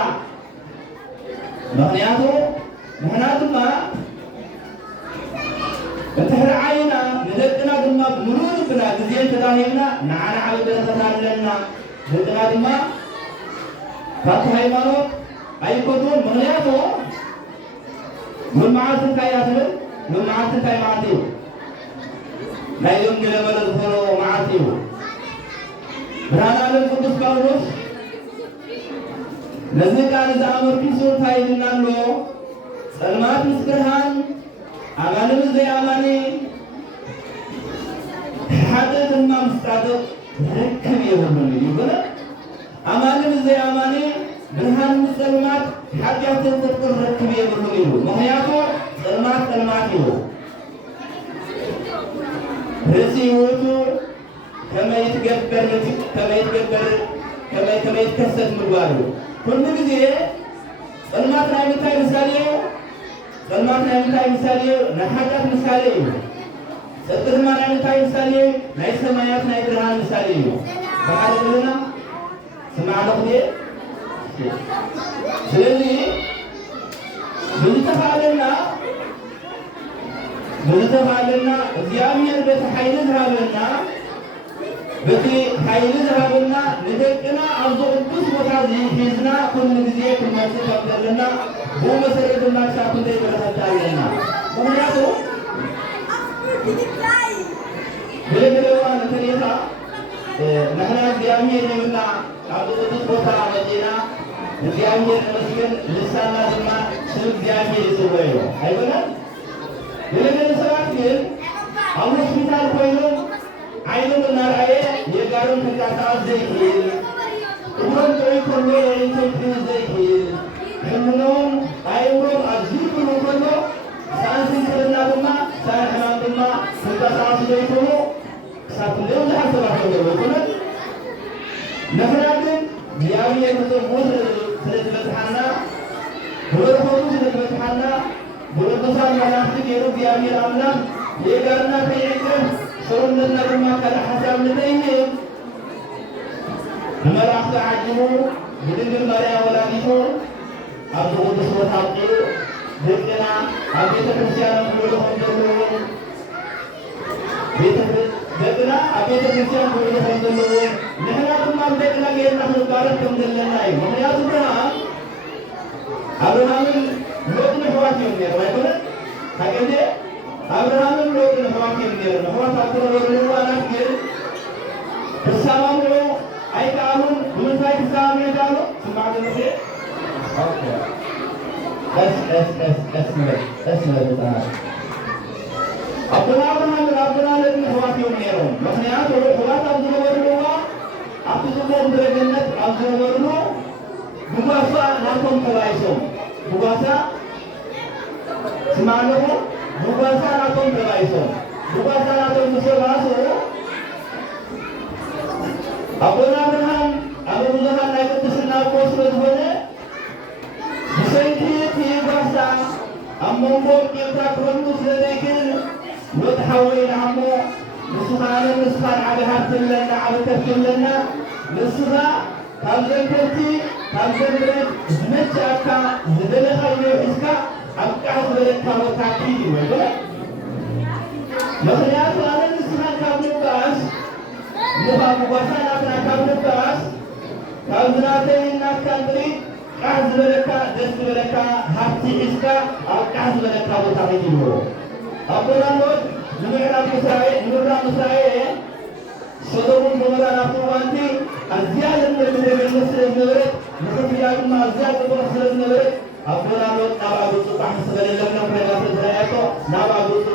ምክንያቱም በተህራይና ለደቅና ድማ ሙሉን ብላ ጊዜ ተዳሄና ናዓና ዓበደተታለና ደቅና ድማ ካቱ ሃይማኖት አይቆጡ ምን ማዓትን ካያትል ምን ማዓትን ካይማቲው ናይም ገለበለ ሆኖ ማዓቲው ብርሃነ ዓለም ቅዱስ ጳውሎስ ለዚህ ቃል ዘአመርኪሶ ታይልናሎ ጸልማት ምስብርሃን አማንም ዘያማኒ ሐደድማ ምስጣደቅ ረክብ የሆነን ይበለ አማንም ዘያማኒ ብርሃን ጸልማት ሐጃትን ተጥር ረክብ የሆነን ይሉ ምክንያቱ ጸልማት ይሉ ረሲውቱ ከመ ይትከሰት ምግባሩ ሁሉ ጊዜ ጸልማት ላይ ምታይ ምሳሌ ነሐጃት ምሳሌ ጽድቅማ ላይ ምታይ ምሳሌ ናይ ሰማያት ናይ ብርሃን ምሳሌ ባህልና ስማዓለሁ ስለዚህ ብዝተፋለና እግዚአብሔር በቲ ኃይል ዝሃበና ንደቅና አብዞ ቅዱስ ቦታ ሒዝና ኩሉ ጊዜ ክመጽእ ከብደልና ብኡ መሰረት ድማ ክሳብ ክንደይ በረኸታለና ምክንያቱ ገለገለዋ ነተኔታ ንሕና እግዚአብሔር የብልና ኣብ ቅዱስ ቦታ መጺና እግዚአብሔር መስገን ልሳና ድማ ስም እግዚአብሔር ይጽውዕ አይበለን ገለገለ ሰባት ግን ኣብ ሆስፒታል ኮይኖም ዓይኖም እናርአየ የጋሮም ተንቃሳቐስ ዘይክእል እግሮም ጥዑይ ከሎ የኢንፌክሽን ዘይክእል ሕሙኖም ኣእምሮም ኣዝዩ ክብሉ ከሎ ሳንስንክልና ድማ ሳን ሕማም ድማ ተንቀሳቐሱ ዘይክእሉ ክሳብ ክንደይ ብዙሓት ሰባት ኣለዉ ኣይኮነን ንሕና ግን እግዚአብሔር ብፅቡቅ ስለዝበፅሓና ብበረኸቱ ስለዝበፅሓና ብቅዱሳን መላእክት ገይሩ እግዚአብሔር አምላክ የጋርና ከይዕቅብ ሰውነትና ድማ ካለ ሓሳብ ንተይህብ ብመላእክቲ ዓጂቡ ብድንግል ማርያም ወላዲቱ ኣብ ቅዱስ ቦታ አብቂሉ ደቅና ኣብ ቤተ ክርስቲያን ክውልኾም ዘለዉ ደቅና ኣብ ቤተ ክርስቲያን ክውልኾም ዘለዉ ንሕና ድማ ደቅና ጌርና ክንባረክ ከም ዘለና እዩ ምክንያቱ አብርሃምን ሎጥን ሕዋት እዮም ነይሮም ኣይኮነን ታገኘ አብርሃምን ሎጥን ሕዋት እዮም ነይሮም ሕዋት ኣክረበርዋ ናት ግን ክሳማምዑ ኣይከኣሉን ብምንታይ ክሳማምዑ ይከኣሉ ስማዕ ደምሴ እስመ ኣቦና አብርሃምን ኣቦና ሎጥን ሕዋት እዮም ነይሮም ምክንያቱ ሕዋት ኣብ ዝነበርሉዋ ኣብቲ ጽቡቕ ምድረ ገነት ኣብ ዝነበርሉ ቡጓሳ ናቶም ተባይሶም ቡጓሳ ስማዕለኹ ቡጓሳ ናቶም ተባይሶም ቡጓሳ ናቶም ምሰባሱ ኣቦና አብርሃም ኣብ ብዙሓት ናይ ቅድስና እኮ ስለዝኾነ ብሰንኪ እቲ ጓሳ ኣብ መንጎም ቄልታ ክህሉ ስለዘይክእል ሎጥ ሓወይ ንዓሞ ንስኻ ንስኻ ዓበ ሃብቲ ኣለና ዓበ ከፍቲ ኣለና ንስኻ ካብ ዘንከርቲ ካብ ዘንብረት ዝመችአካ ዝደለኻዮ ሒዝካ ኣብ ቃዕ ዝበለካ ቦታ ኪድ እዩ ኣይኮነ ምክንያቱ ኣነ ንስኻ ካብ ንባኣስ ንኻብ ጓሳ ናትና ካብ ንባኣስ ካብ ዝናተይ ናትካ ንጥሪት ቃዕ ዝበለካ ደስ ዝበለካ ሃብቲ ሒዝካ ኣብ ቃዕ ዝበለካ ቦታ ኪድዎ ኣቦና ሎጥ ንምዕራብ ምስራኤል ሰዶምን ገሞራ ናብቲ እዋንቲ ኣዝያ ለምለም ስለዝነበረት ንክፍያ ድማ ኣዝያ ፅቡቅ ስለዝነበረት ኣቦና ሎጥ ናብ ኣገፁ ቃሕ ዝበለ ለምለም ኮይና ስለዝረአያቶ ናብ ኣገፁ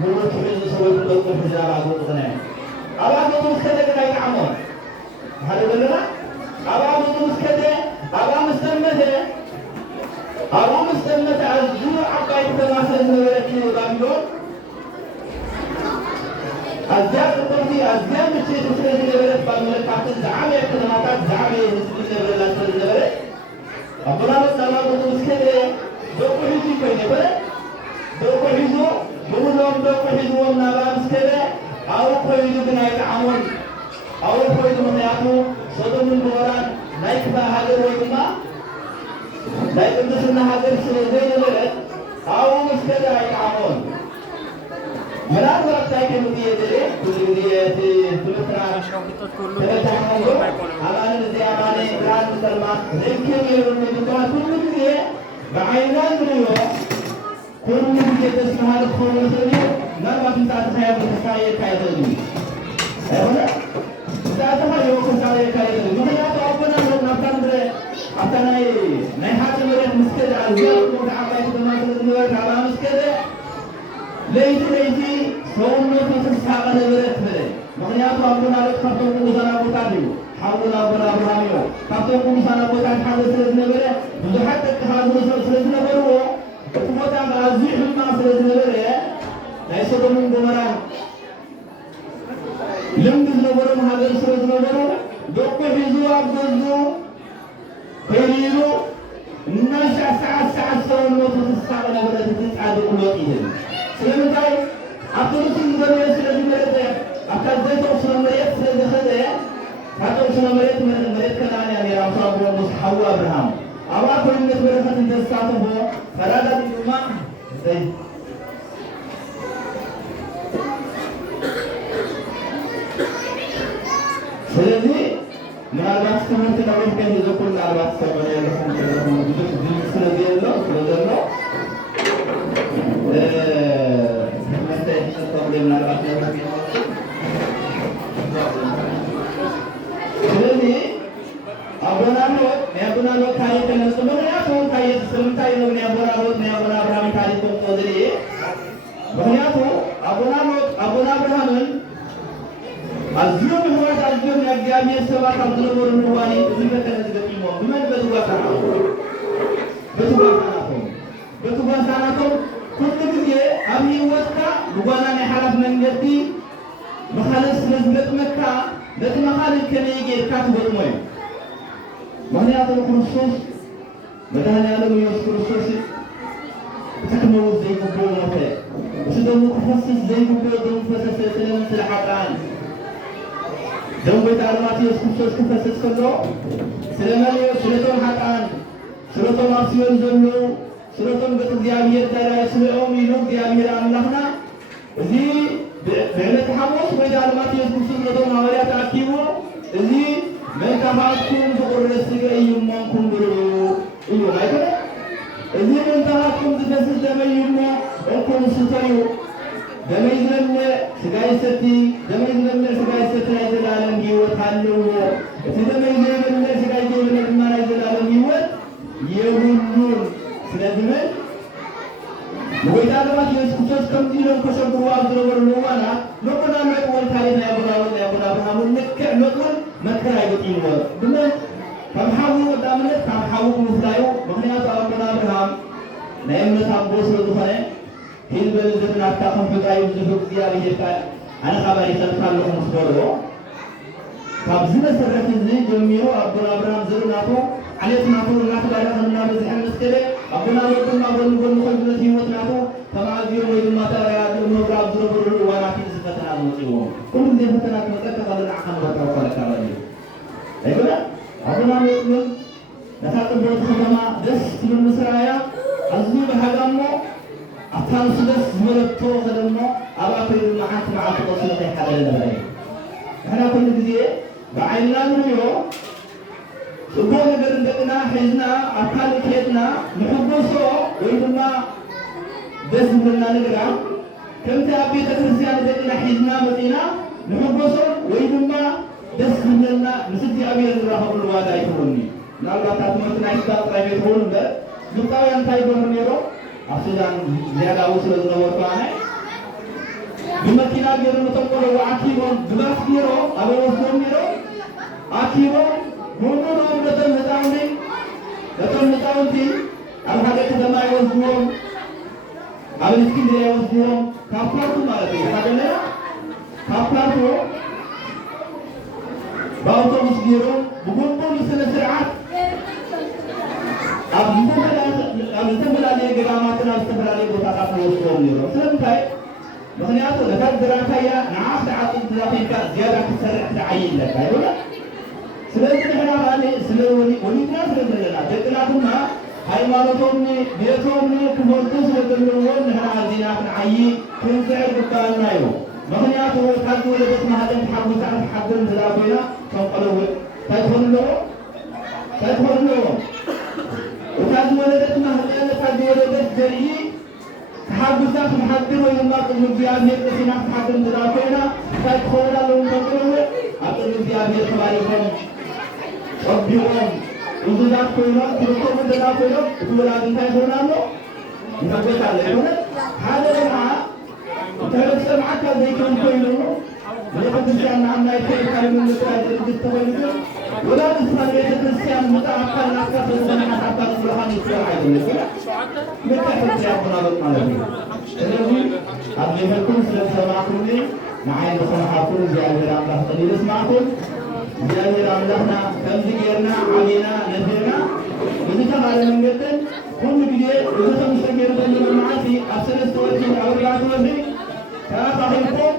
ሙሉት ሒዙ ሰበይቱ ደቁ ሒዙ ናብ ኣገፁ ቅነየ ኣብ ኣገፁ ምስ ከደ ግን ኣይጣዕሞም ሓደ ዘለና ኣብ ኣገፁ ምስ ከደ ኣብኣ ምስ ጠመተ ኣዝዩ ዓባይ ከተማ ስለዝነበረት ባቢሎን أزياء القرطي أزياء الشيء تسرع النبرة بالملكات الزعامة كلمات زعامة النبرة لا تسرع النبرة أبونا السلام عليكم مسكين دوكو هيجي كوي نبرة دق حزوهم نابامس كده أو خويدو بنايت عمون أو خويدو متياتو صدوم البوران نايكبا هاجر ويما نايكم دسنا هاجر سلزين البلد أو مسكدا يتعمون ملان وقت تايكي مدية دلي مدية تلتنا تلتنا أمان نزي أماني بران مسلمان نمكن يرون مدوان كل مدية بعينان منيو كل مدية تسمها لكم مسلمين نربا في ساعة خيام بتخاية كايدوني أيوة ساعة خيام بتخاية كايدوني مهيا توقنا من نفتن بره أفتنا نيحات مريت مسكدة الزيارة متعبا يتبما تلتنور تعبا مسكدة ليتي ሰውነቱ ተሳቀለ ብረት በለ ምክንያቱ አቡና ለከፈው ሙዛና ቦታ ነው ሐውላ አቡና አብርሃም ነው ከፈው ሙዛና ቦታ ሓደ ስለነበረ ብዙሓት ተካሃዱ ስለነበሩ ቦታ አዝይህማ ስለነበረ ናይ ሶዶም ጎሞራ ልምድ ስለነበሩ ሀገር ስለነበሩ ዶቆ ሂዙ አብዙ ከይሩ እናሻ ሰዓት ሰውነቱ ተሳቀለ ብረት ተጻድቁ ነው ይሄ ስለምታይ አጥሩትን ገበያ ስለሚመረጥ አታዘይቶ ስለመሬት ስለዘኸደ አጥሩ ስለመሬት መሬት ከናን ያራው አብሮ ሐዋ አብርሃም አባ ኮንነት በረከት ተሳተፎ ፈራዳ ዲማ ዘይ ስለዚህ ምናልባት ትምህርት ነው ከሚዘኩል ምናልባት ሰበረ ያለው ስለዚህ ነው ስለዚህ ስለዚህ አቦናኖ ታሪክ ተነስቶ ምክንያቱም ስለምታይ ነው አቦና አብርሃም ታሪክ ወጥቶልኝ ምክንያቱም አቦና አብርሃምን አዝዮም ህይወት አዝዮም ያጋሚያ ሰባት አብዱለወር ንዋኒ እዚህ በተነስ ገጥሞ ምን በቱባሳናቶ كل جزء أمي وقتا لقانا نحرف من جدي مخالص نزلت مكة لكن مخالص كان يجي كاتب الموي مهني أطلع كرسوس بدأنا على ميوس كرسوس تكمل زي كبول نفسه وسيدنا مخصص زي كبول دم فسس سلام سلحقان دم بيتعلمات يوس كرسوس كفسس كله سلام يوس سلطان حقان سلطان مارسيون زلو سلطان بتزيامير ترى سلام يلوك زيامير أملاحنا زي بعلة حمص بيتعلمات يوس كرسوس سلطان ماوريات أكيمو زي من تهاكم تقرسك أيمانكم برو إيوه هاي زي من تهاكم تفسس دميما أكون ستايو دميزلم سجايستي دميزلم سجايستي هذا العالم يوت حلو دميزلم سجايستي ما هذا العالم يوت يهونون سلامين وإذا ما يسكتوا كم دينهم كشبوا عبدالله ورنوانا نقول أنا أقول ثالث يا أبو أبراهام نكع نقول مكر يقتيمه بمن كم حاولوا قدامنا كم حاولوا مفلايو مخنيات أبو أبراهام نعم نتعبوس لدخانه هيل بلدنا نحتاجهم بقايم زفوك زيارة يكال أنا خبري سلطان لهم سبورو فابزنا سرعة الزي جميعو أبو أبراهام زرو ناتو عليك ناتو ناتو بارك النار زحن مسكرة أبونا ويكم أبونا نقول نخل بلتي وطناتو فما أبيهم ويدم ما ترى الموقع أبزر برر وناتي زفتنا الموسيوم كل ذي فتنات مكتة قبل عقم وطوفة لكالي أيضا أبونا ويكم نتاكم بوت خدمة دس من مصرايا أزمي بحقامو أطال سدس زملتو خدمو أبا كل معاك معاك وصلتي حدا لنبري احنا كل ذي بعيننا منيو سبوع نقدر ندنا حزنا أكل كيدنا نحبوسه ويدما دس منا نقرأ كم تأبي تكرسيان ندنا حزنا مدينا نحبوسه ويدما دس منا نسدي أبي الراه بالواداء يهوني نالله تاتمتنا إذا طيب يهون بس نقطة ينتهي بمنيرو أصلاً زيادة وصل النور كانه بمكينا غير متقول وعكيمون بلاس غيره أبو وصل غيره عكيمون مونو نام دتن نتاوندي الحاجة كذا يوزنهم أبو الإسكندرية يوزنهم كافلاتو مالتي هذا لا كافلاتو باوتو مسجيرو بقولوا مثل سرعات أبو تملا عليه جراماتنا أبو تملا عليه بوتاكا فلوسهم نيرو سلام كاي ምክንያቱ ለካት ዝራእካያ ንዓኽ ተዓፅም ተዛኺልካ ዝያዳ ክትሰርሕ ትዓይን ለካ ይብለ ስለዚ ንሕና ስለ ወሊድና ስለ ዘለና ደቅና ድማ ሃይማኖቶምኒ ቤቶምኒ ክፈልጡ ስለ ዘለዎም ንሕና ኣዚና ክንዓይ ክንስዕር ግባአልና እዩ ምክንያቱ ካብ ዝወለደት ማህፀን ተሓጉሳ ክትሓድር እንተዳ ኮይና ከም ቆልዑ እንታይ ትኾኑ ኣለዎም وكان ولدت مهدان كان ولدت جري تحدث تحدث ويما قبل زيادة تسينا تحدث تراكينا فيدخلنا لهم مقرون أقل زيادة تباريكم ربيهم وزدات كوينا تلقوا من تراكينا ولا تنتهي هنا له نفقت عليهم هذا المعا تلك سمعك ذيكم كوينا لقد سيان عنا يكيب كلمة لتواجد بالتواليكم ولا تسمع بيت الكريستيان متعقل ناكا في السنة حتى نصلحان يصير عيد المسيح متى تتعبنا بالمعلمين الذي أبني لكم سلام سماعكم لي معي بصنحاكم زيادة الله قليل اسمعكم زيادة الله كم ذكرنا علينا نذرنا إذا كان من قدر كل جديد إذا كان مستقر من المعاصي أفسد استوتي أولاد وزي كافحكم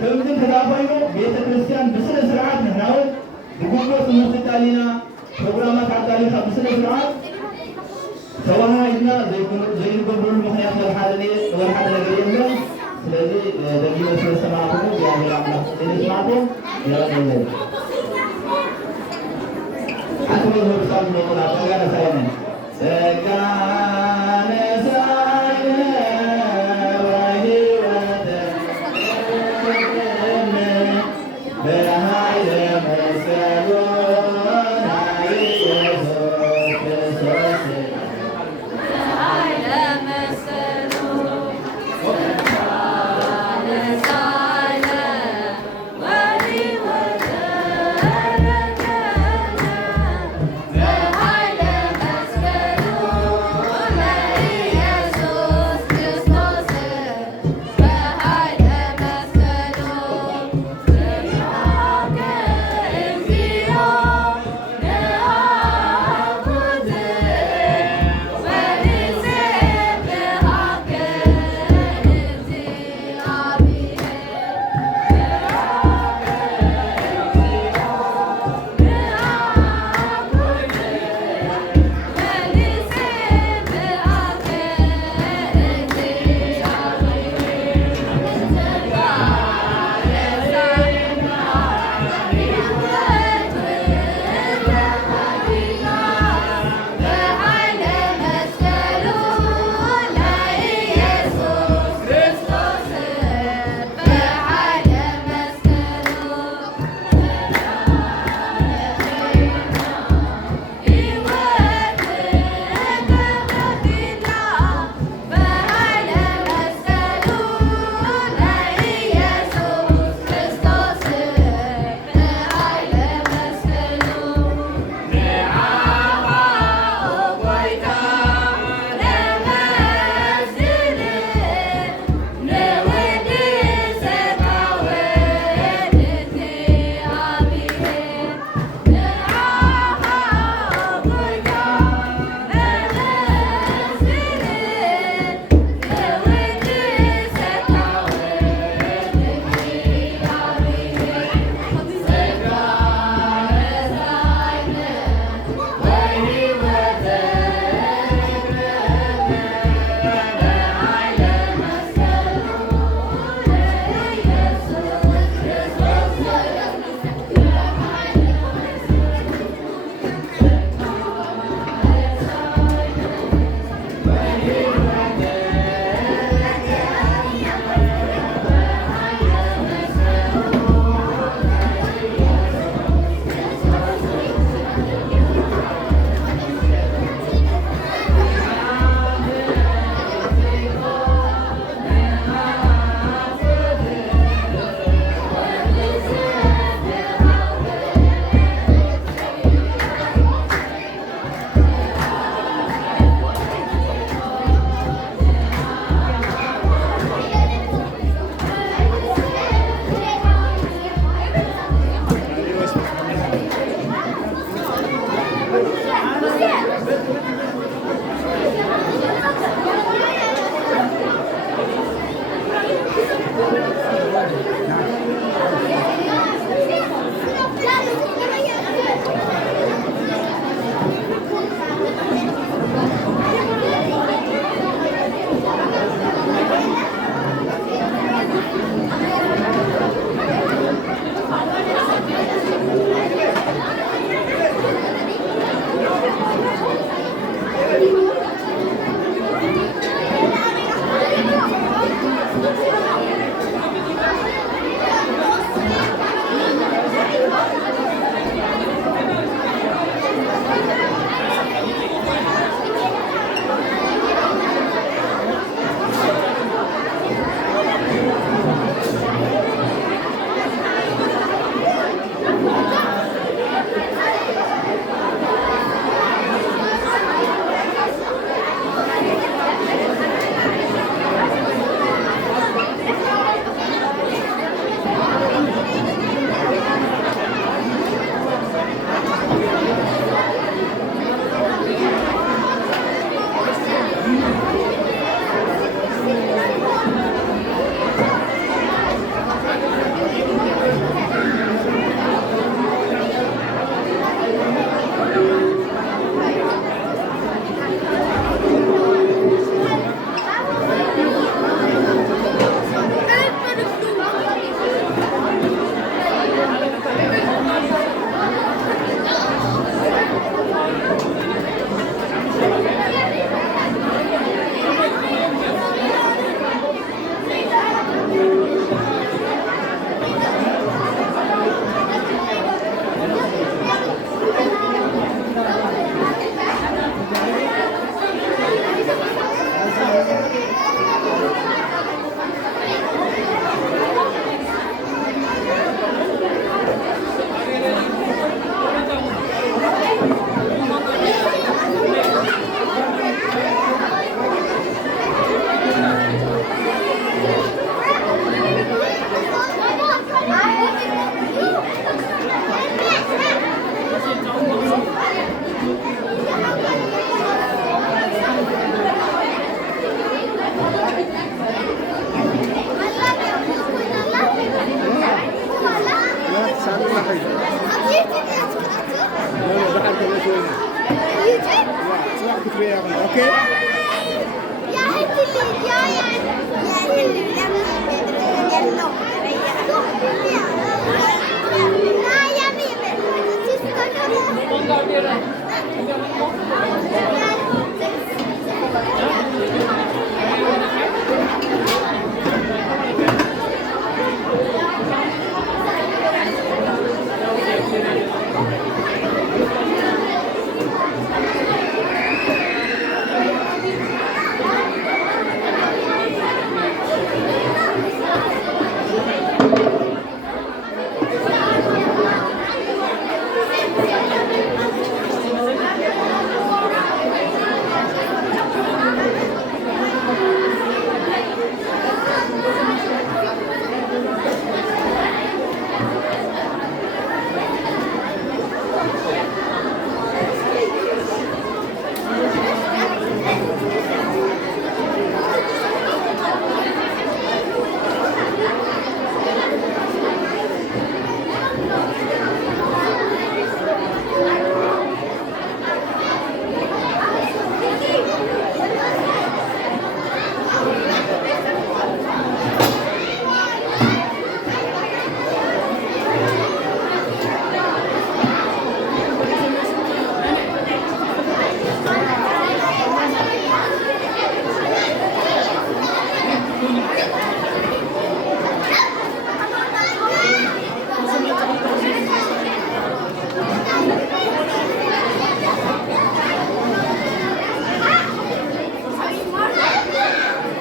كم ذكر أبوينه بيت الكريستيان بسر سرعات نحن بقوة المستقالين برنامج عدالي خمسة سرعات سواها إذنا زي القبول المخيات والحالة الجريمة سلازي دقيقة سلسة معكم يعني رحمة سلسة معكم يا رجل أنتم الهرسال من القناة فقال سيئنا سكان سيئنا وهي ولا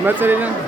Materialnya.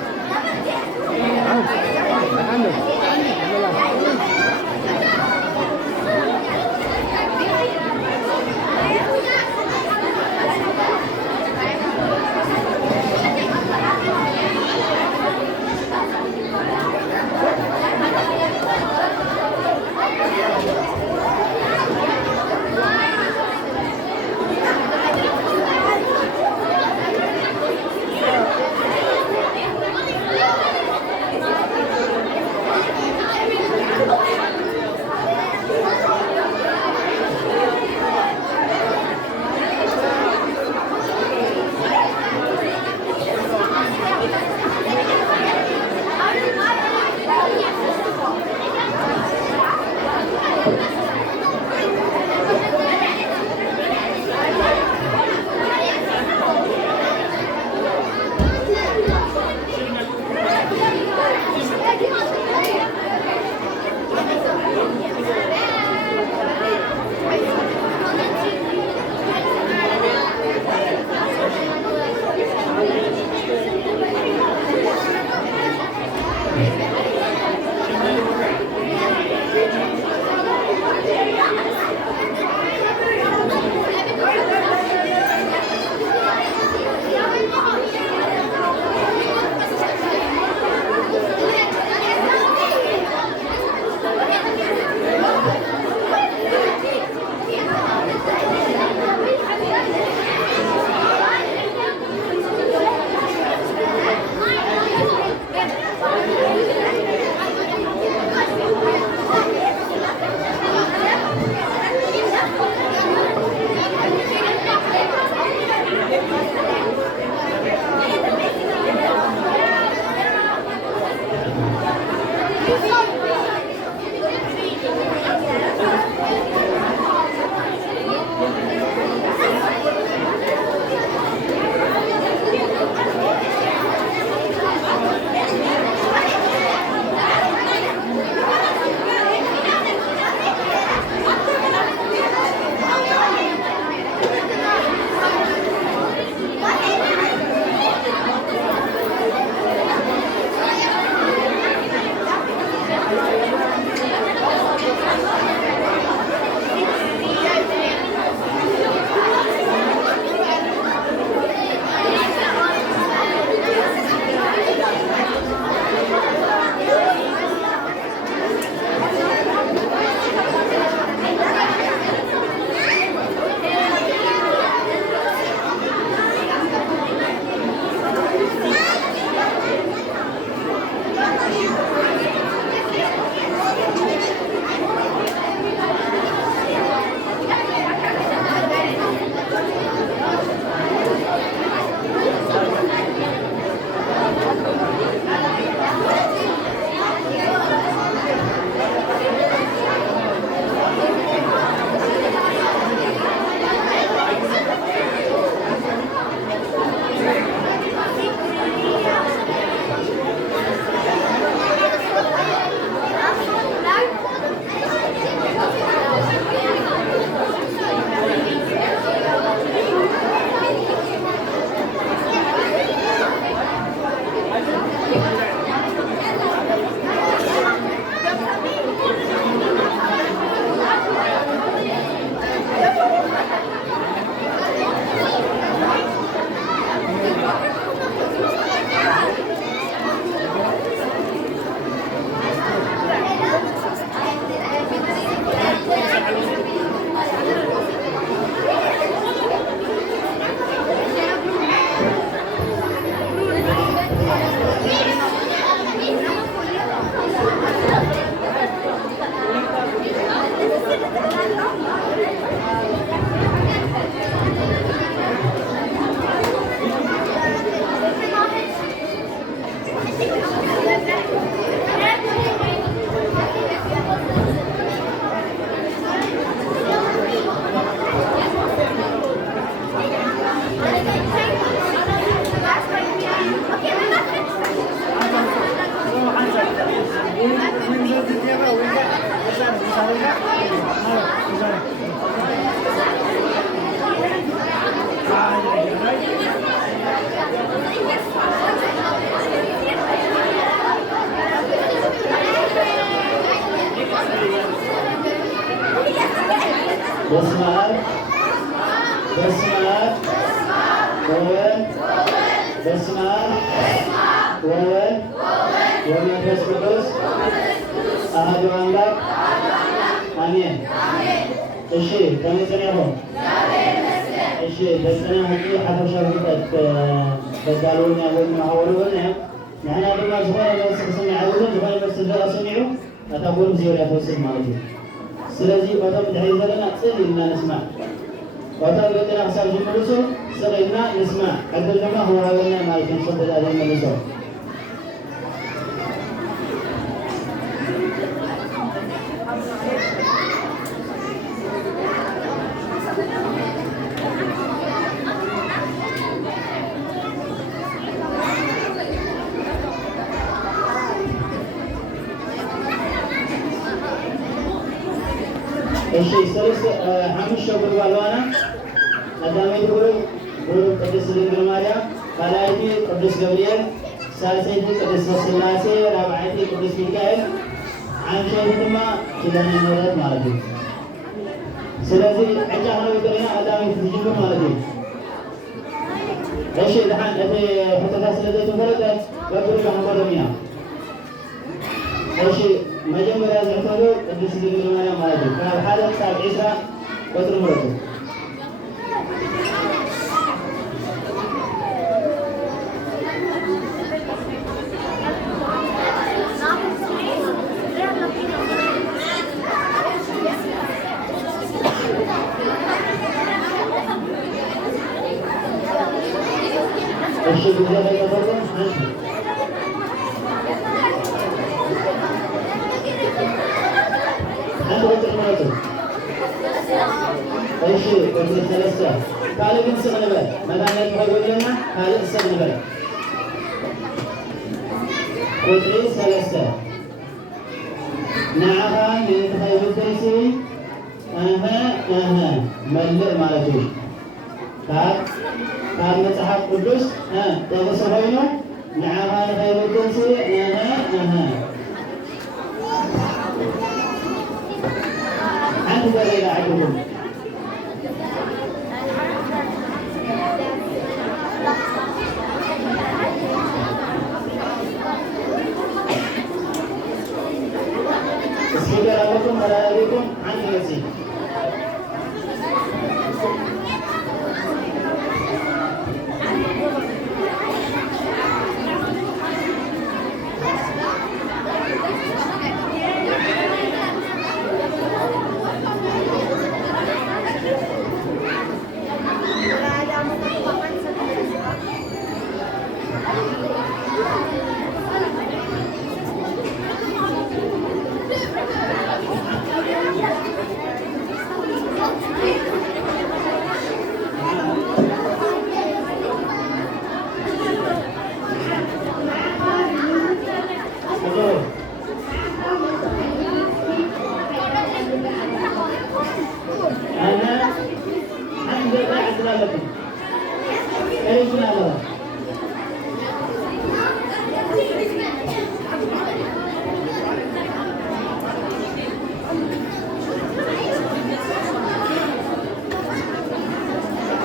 በስመ አብ ወወልድ በስመ አብ ወወልድ ወመንፈስ ቅዱስ አሐዱ አምላክ አሜን። እሺ ከመጽን ይሁን። እሺ በስነ ህቂ ሓፈሻ ፍልጠት ተጋልወኛ ወይ ማህበሩ ንሕና ድማ ዝኾነ መልሲ ክስምዕ ኣብዘን ዝኾነ መልሲ ዝረአ ሰሚዑ እታ ጎል ዜርያ ትወስድ ማለት እዩ። ስለዚህ እቶም ድሕሪ ዘለና ፅል ኢልና ንስማዕ፣ እቶም ገጥና ክሳብ ዝምልሱ ፅል ኢልና ንስማዕ። ዕድል ድማ ክወሃበና ማለት እዩ ንሰበታ ዘይመልሶ እሺ ሰለስተ ሓሙሽተ ጉልባ ኣለዋና ቀዳመይቲ ጉሩብ ቅድስት ድንግል ማርያም፣ ካልኣይቲ ቅዱስ ገብርኤል፣ ሳልሰይቲ ቅድስት ስላሴ፣ ራብዓይቲ ቅዱስ ሚካኤል አንሸይትማ ኪዳነ ምሕረት ማለት ነው። ስለዚህ ዕጫ ነው ይቀርና ቀዳሚት ዝጅብር ማለት ነው። እሺ ለሐን እቲ ሕቶታ ስለዘይ ተፈረጠ ወጥሩ ለሐንቆሎሚያ እሺ መጀመሪያ ዝዕተሉ ቅዱስ ድንግል ማርያም ማለት ነው። ካብ ሓደ ክሳብ 20 ወጥሩ ምረጡ። እሺ ጊዜ ላይ ተፈርዶ አንድ ወጥሩ ምረጡ። እሺ ወጥሩ ሰለስተ ካልእ ግን ስቕ ንበል መድኃኒት ሆይወለና ካልእ ስቕ ንበል ቁጥሪ ሰለስተ ንዓኻ ንእንተኸይብትርሲ መልእ ማለት እዩ። ካብ መጽሓፍ ቅዱስ ጠቕሲ ኮይኑ ንዓኻ ንኸይብትርሲ ሓንቲ ገረኢላ ዓድኩም እስኪ ገራበኩም መራሪኩም ሓንቲ መሲ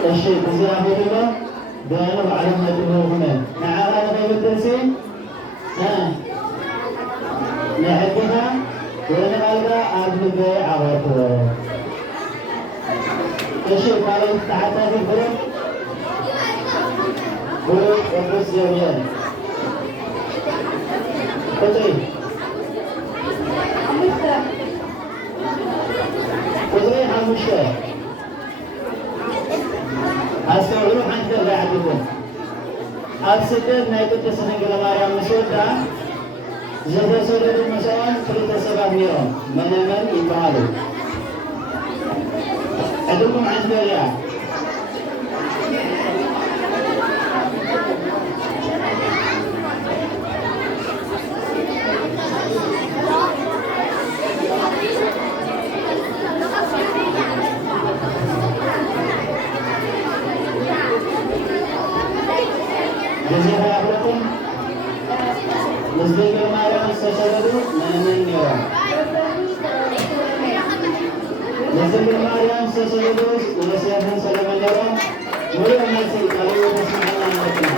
እሺ እዚኣ ሄድሎ ደያኑ ባዕሎም ነጥቦ ሆነ ንዓኻ ንኸይብትርሲ ንሕግኻ ወንቓልካ ኣብ ንገይ ዓወትዎ እሺ ካልኦት ተሓታቲ ብሩክ ቅዱስ ገብርኤል ቁጥሪ ሓሙሽተ ኣስተውዕሉ ሓንቲ ገዛይ ዓድኩም ኣብ ስደት ናይ ቅድስት ድንግል ማርያም ምስ ወዳ ዝተሰደዱ መሰዋን ክልተ ሰባት ነይሮም መነመን ይበሃሉ። ዕድኩም ሓንቲ ገሊኣ ገዚኻ ያኽለኩም ምስ ድንግል ማርያም ዝተሰደዱ መነመን ነይሮም። ምስ ድንግል ማርያም ዝተሰደዱ ዮሴፍን ሰሎሞን ነይሮም። ሙሉእ መልሲ ቃልዎ ተስማዕና ማለት ነው።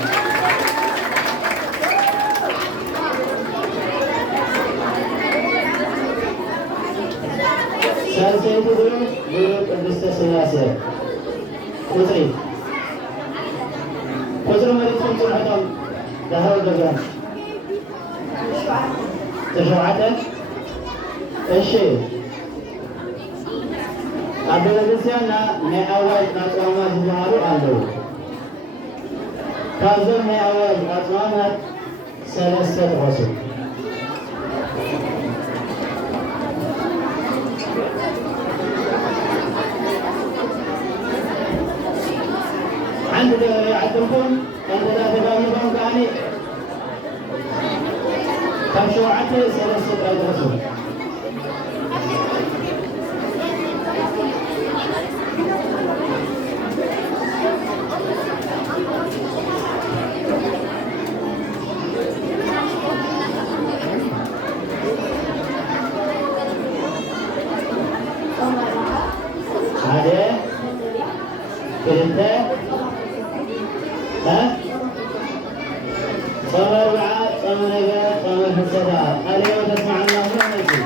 ሳልሰይቱ ብሩክ ቅድስተ ሥላሴ ቁጥሪ መሬትኩም ፅንሕቶም ዳህረው ደገም ተሸውዓተ እሺ ኣብ ቤተክርስትያንና ናይ ኣዋጅ ኣፅዋማት ዝበሃሉ ኣለዉ። ካብዞም ናይ ኣዋጅ ኣፅዋማት ሰለስተ ጥቀሱ። ሓንቲ ገበሬ ዓድኩም እንተዳ ተጋብሎም ከዓኒ ካብ ሸውዓተ ሰለስተ ጥራይ ጥቀሱ። السادات اليوم تسمعنا من نجي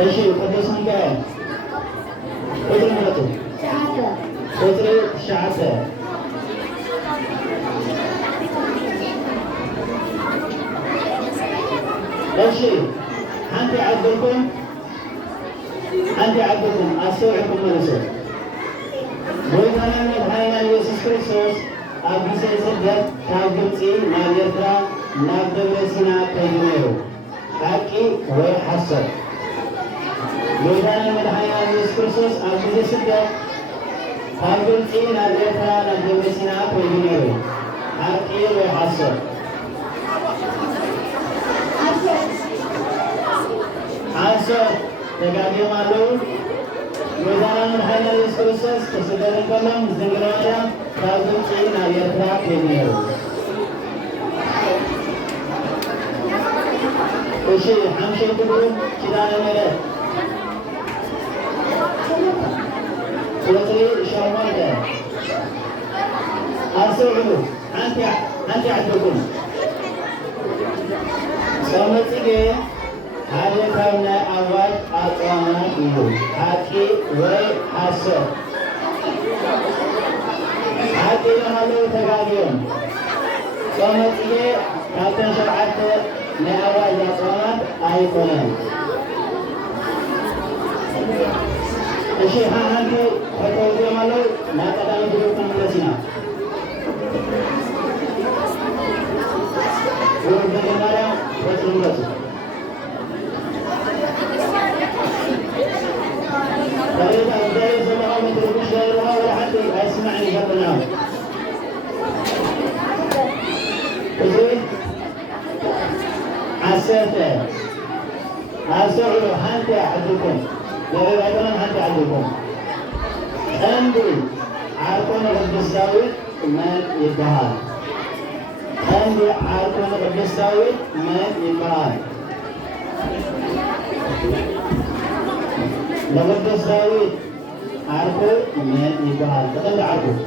ايش قديش نقال قدر مرته قدر شعبه ايش انت عبدكم اسوعكم مرسل ويتنامد هاينا يوسف كريستوس أبو سيسدد كابتي نابيرترا نابدبرسينا كيدميرو حكي ويحسر ويتنامد هاينا يوسف كريستوس أبو سيسدد كابتي نابيرترا نابدبرسينا كيدميرو حكي ويحسر حسر تقاقي مالو ويتنامد هاينا يوسف كريستوس تسدد كلام زنجرايا كابتي نابيرترا كيدميرو وشي حمشي تقول كدان الملك وطري شرمان ده أرسلوا أنت عندكم سامتيجي هذا كان أول أطعمة يوم حكي وحسر حكي لهذا تقاعدين سامتيجي كاتن شرعت لأول أطعمة أيقونين الشيء هانتي فتوزي مالو لا تدعي بلوكم لسنا ورد المرأة وتنبت فريد أبدالي سبعة من تربش لها ولا حتى أسمعني قبلنا وزيد عساته أسعوا هانتي أحدكم لغير أيضاً هانتي أحدكم أنبي عاركون رب الساوي من يبهار أنبي عاركون رب الساوي من يبهار رب الساوي عاركون من يبهار تقل عاركون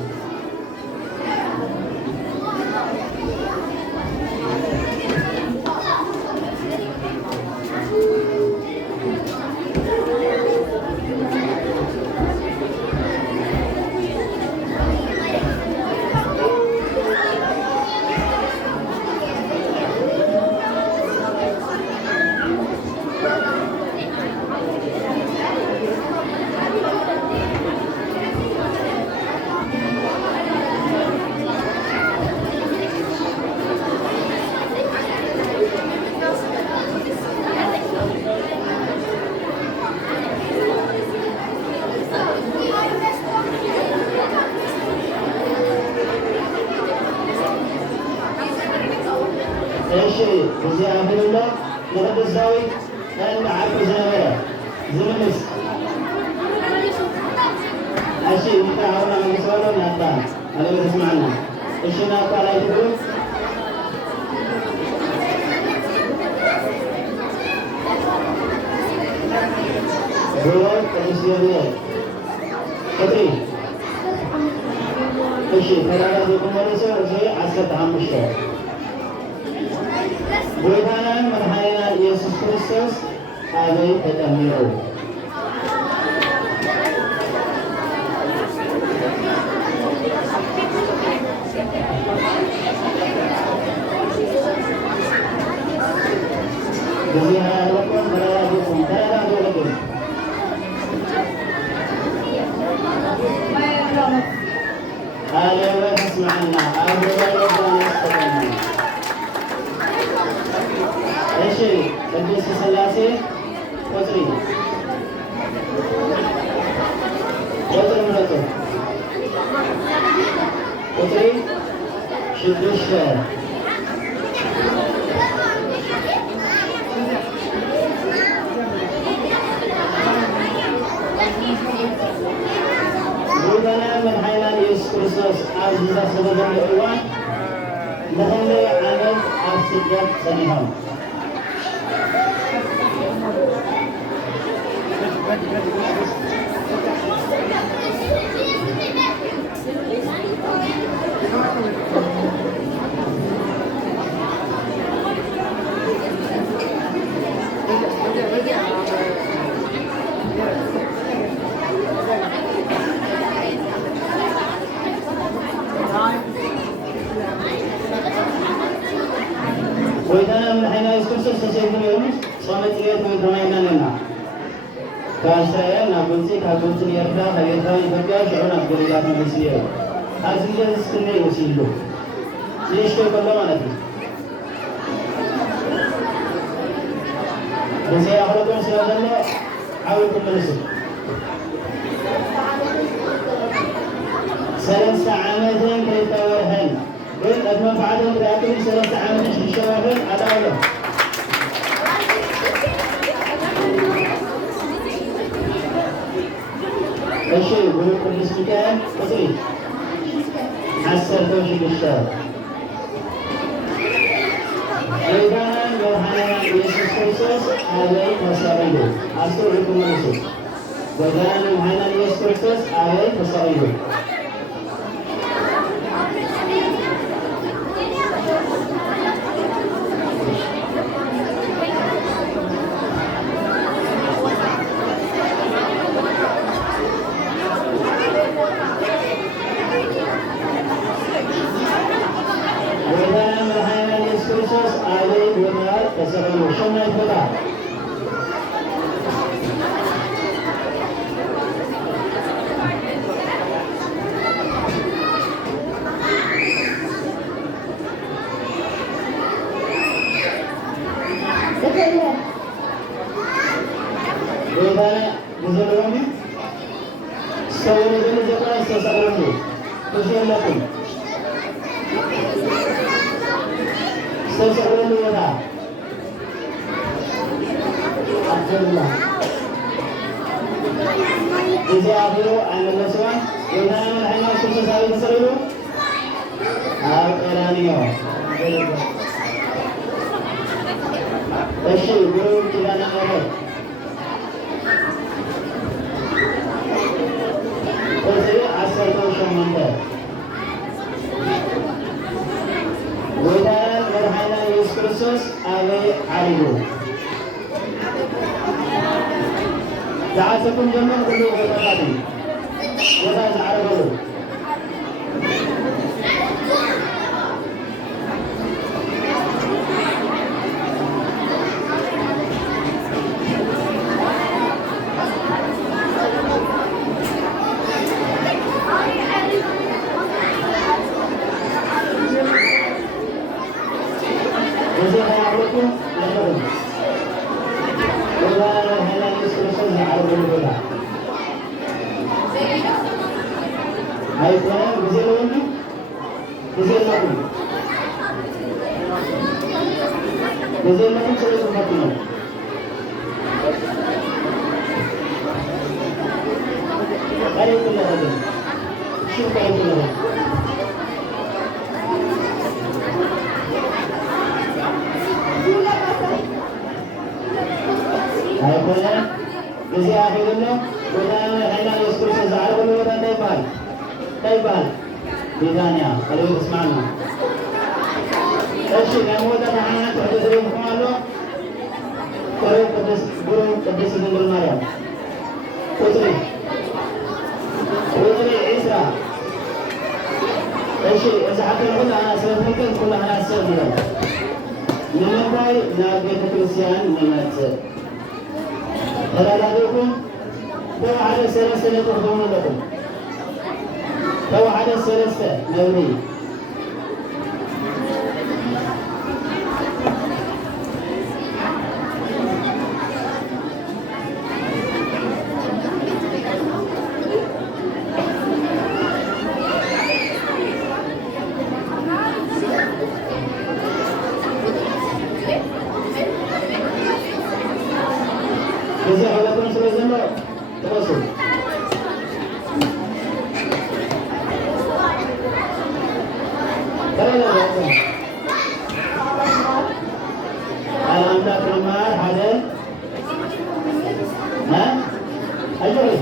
الشيء وزي أهل الله لغد الزاوي أن عبد زنبرة زمنس الشيء متعاون عن سؤال ونعطان على ما تسمعنا الشيء نعطى على يتقول بلوان كمسيونيات قطري الشيء فلا رزقكم ورسول الشيء عسكت عام الشهر ويتانا مرحانا يسوس كريستوس أبي تتميرو بزيها لكم برادكم ترادوا لكم اليوم تسمعنا أبو الشيء قديس سلاسي قطري قطر مرته قطري شدوش بودنا من حيوان يسوع كريستوس عزيزة سبب الإخوان نخلي عمل السجاد سنهم وإذا من حين يسكت سيكون يومش صامت ليت ويتمينا لنا كأسرائيل نابلسي كابلسي يرفع خيرها يفكر شعور أفضل إلى مجلسية أزيد السنة يوسيلو ليش كل ما نفي بس يا أخوكم سيادة الله حاولكم منسب ثلاث عامين كيف تورهن قلت أدمى فعلهم لكن 3 عامين في الشواغل عدالة الشيء بروك الاسمكان قصري حسر توشي بالشاب أيضا يوحنا يسوس كريستوس عليه وصعيده أسر لكم الرسول وكان يوحنا يسوس كريستوس عليه وصعيده تعاسكم جمع كله وقفاتي وذا زعربه بيدانيا خلينا اسمعنا ايش نموذج معنا تحدث قالوا قريب قدس من المريم قدري عيسى ايش اذا حتى نقول انا سويت كل انا اسوي من باي نابيت كريستيان نمت هذا لكم دوا على سلسلة تخدمون لكم دوا على سلسلة نوري أملاك المال هذا ها أجري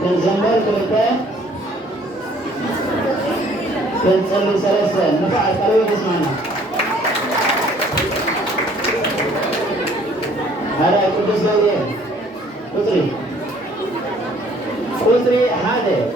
تنزمر كلتا تنصلي ثلاثة نفعت قليل اسمعنا هذا قدس دوري قطري هذا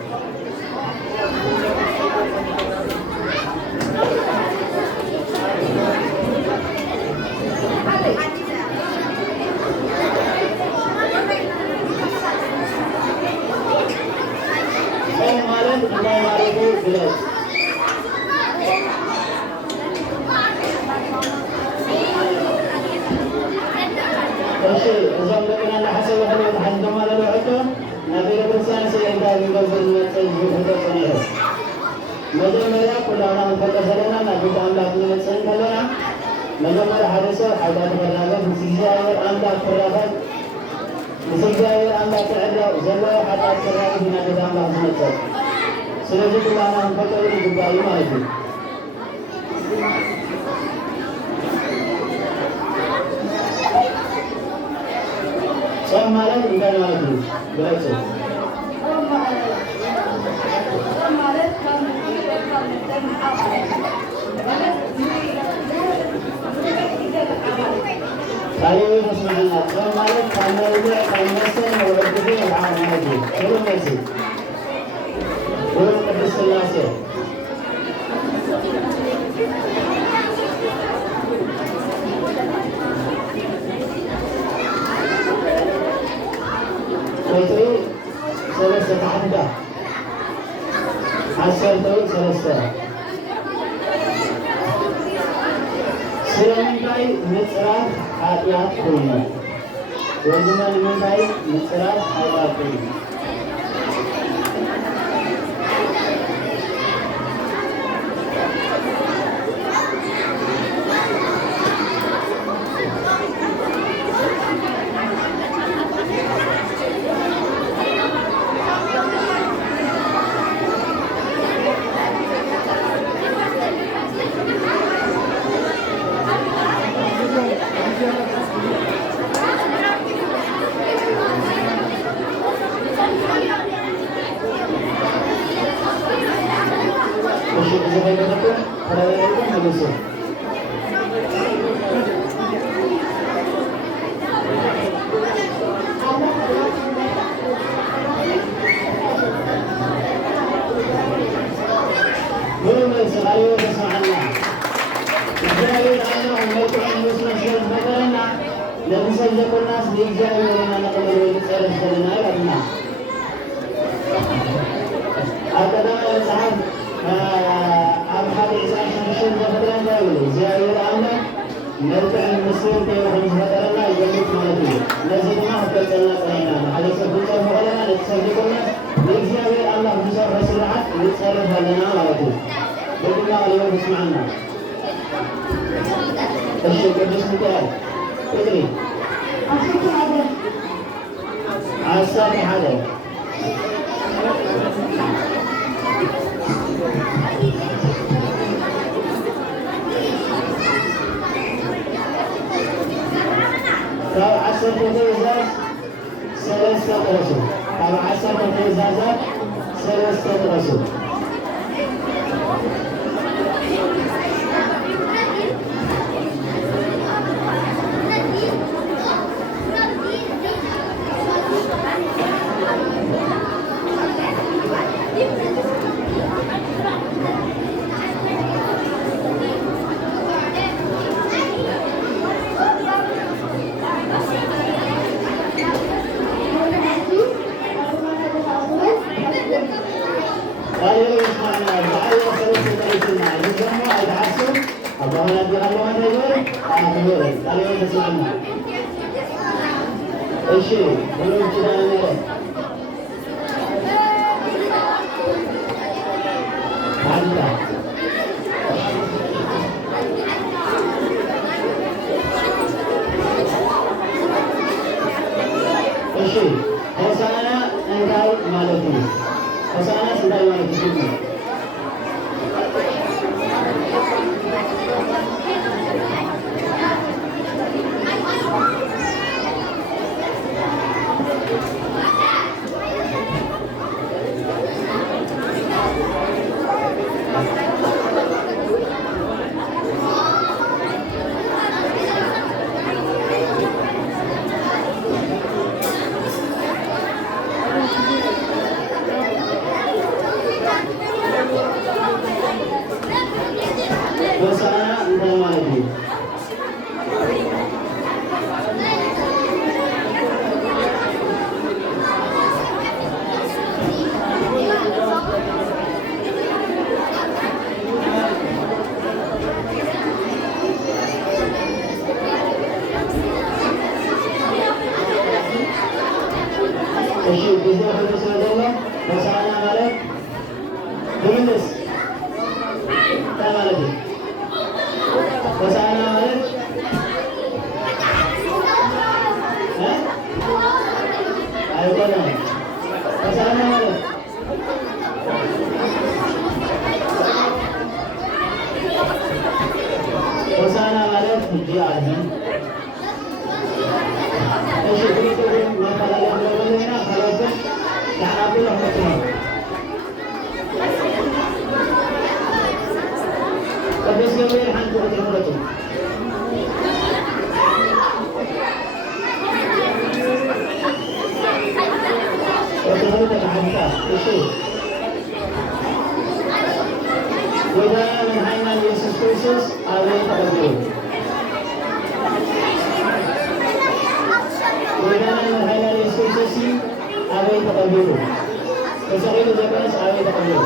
መጀመሪያ ኩላና ፈቀሰለና ናቢት አምላክ ነጽን ከለና መጀመሪያ ሐደሰ ሐዳት ተራገፍ እግዚአብሔር አምላክ ተራገፍ እግዚአብሔር አምላክ ተዕላው ዘለው ሐዳት ተራገፍ ናቢት አምላክ ነጽ ስለዚህ ኩላና ፈቀደ ጉባኤ ማለት ነው ጾም ማለት እንደ ማለት ነው ብለጽ Kalian harus mengingat, kemarin kami mesin mewakili orang lagi, belum mesin, belum berdiskusi. Itu selesai tahunda, asal tu selesai. ስለምንታይ ምጽራት ኃጢአት ሆነ ወንድማን ምንታይ ምጽራት ኃጢአት ሆነ እሺ ሁለቱም ማፈላለግ ለወለና ካላችሁ ያናብሉ ነው ቅዱስ ገብርኤል አንተ ወጥቶ وإذا من عين يسوع كريستوس عليه تقبله. وإذا من عين يسوع كريستوس عليه تقبله. وسعيد الجبل عليه تقبله.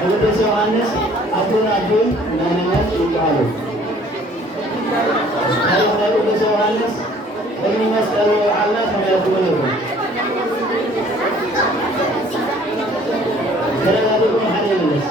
ቅዱስ ዮሐንስ አቡን ማንነት ይባላሉ። ቅዱስ ዮሐንስ በሚመስለው አላህ ተመልክቶ ነው ከረጋግጦ ሐዲስ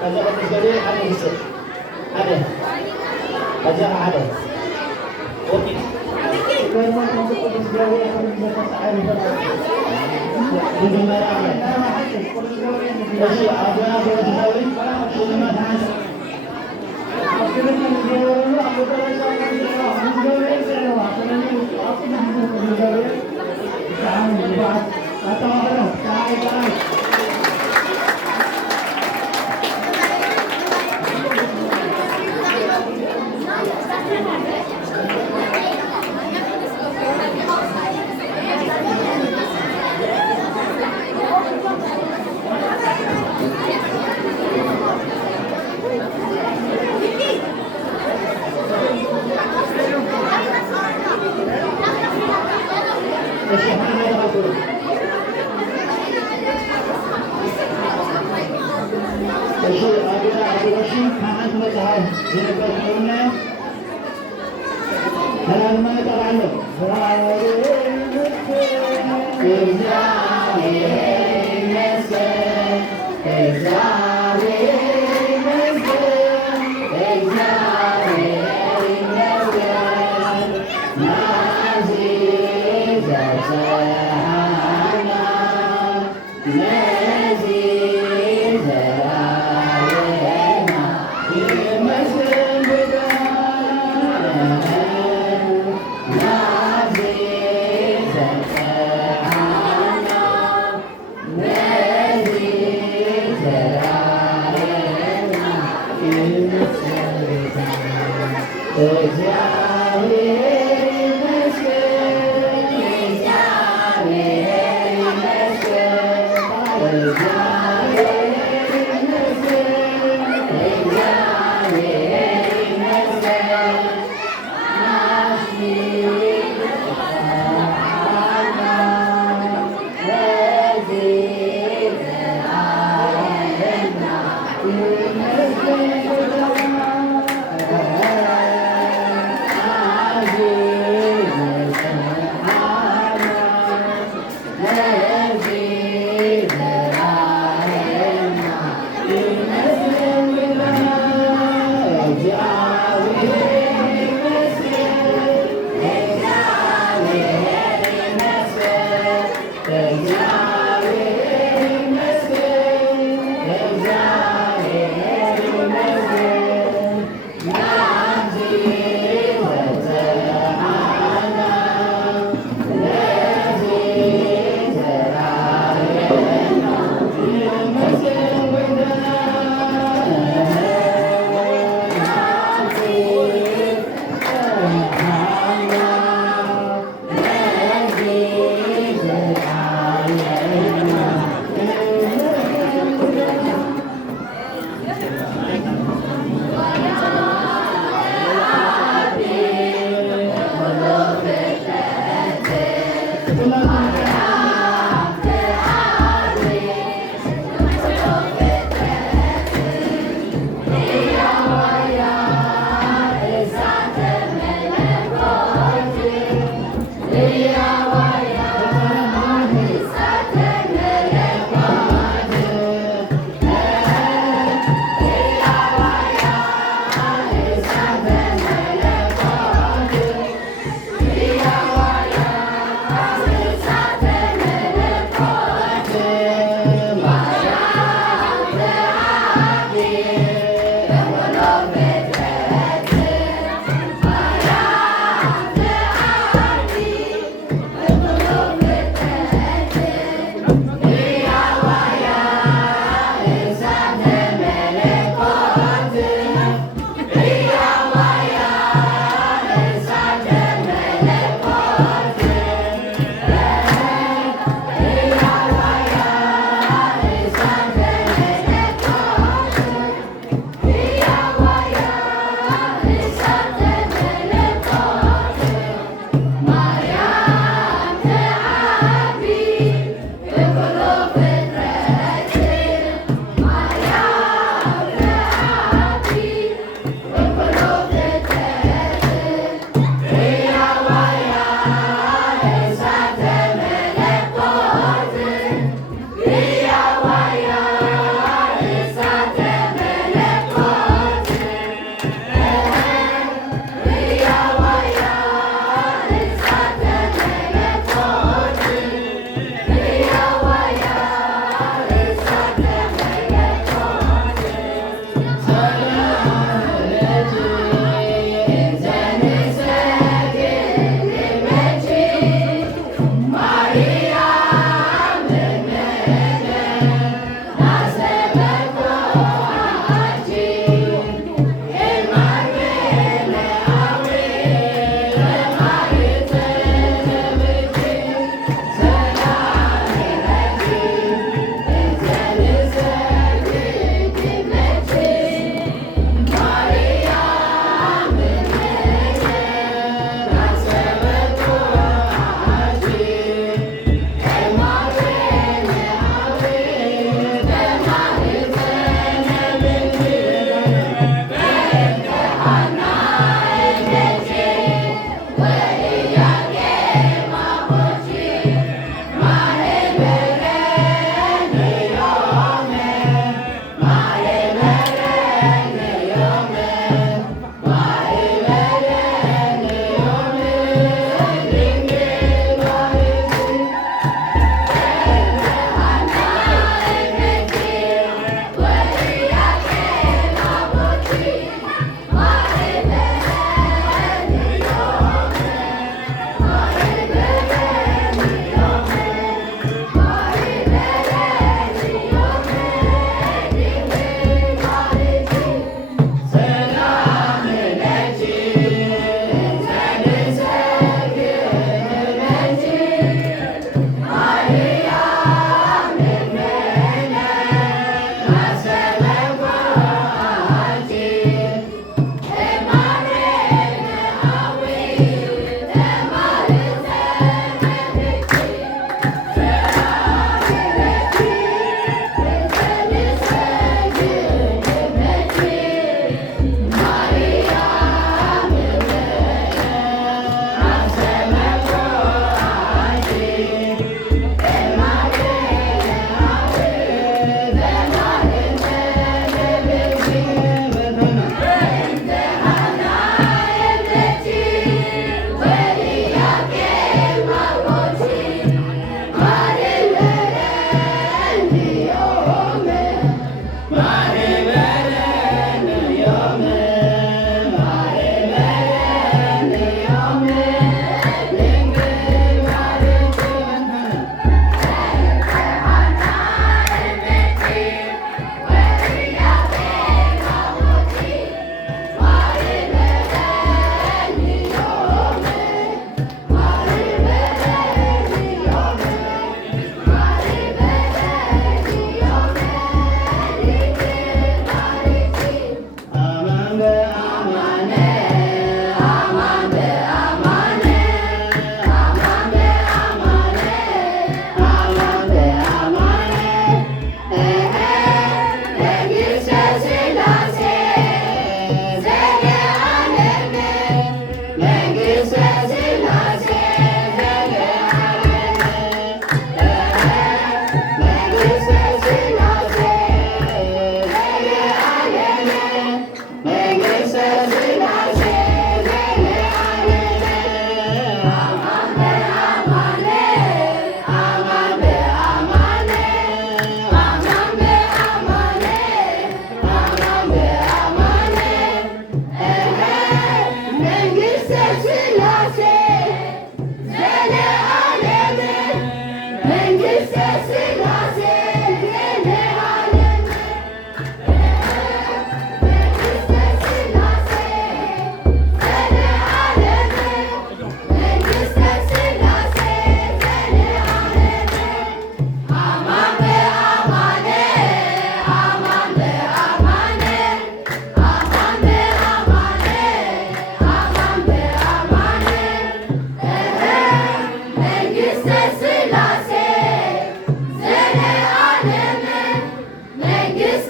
كذا بالنسبة حدا يصير حدا كذا حدا أوكي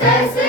سلكي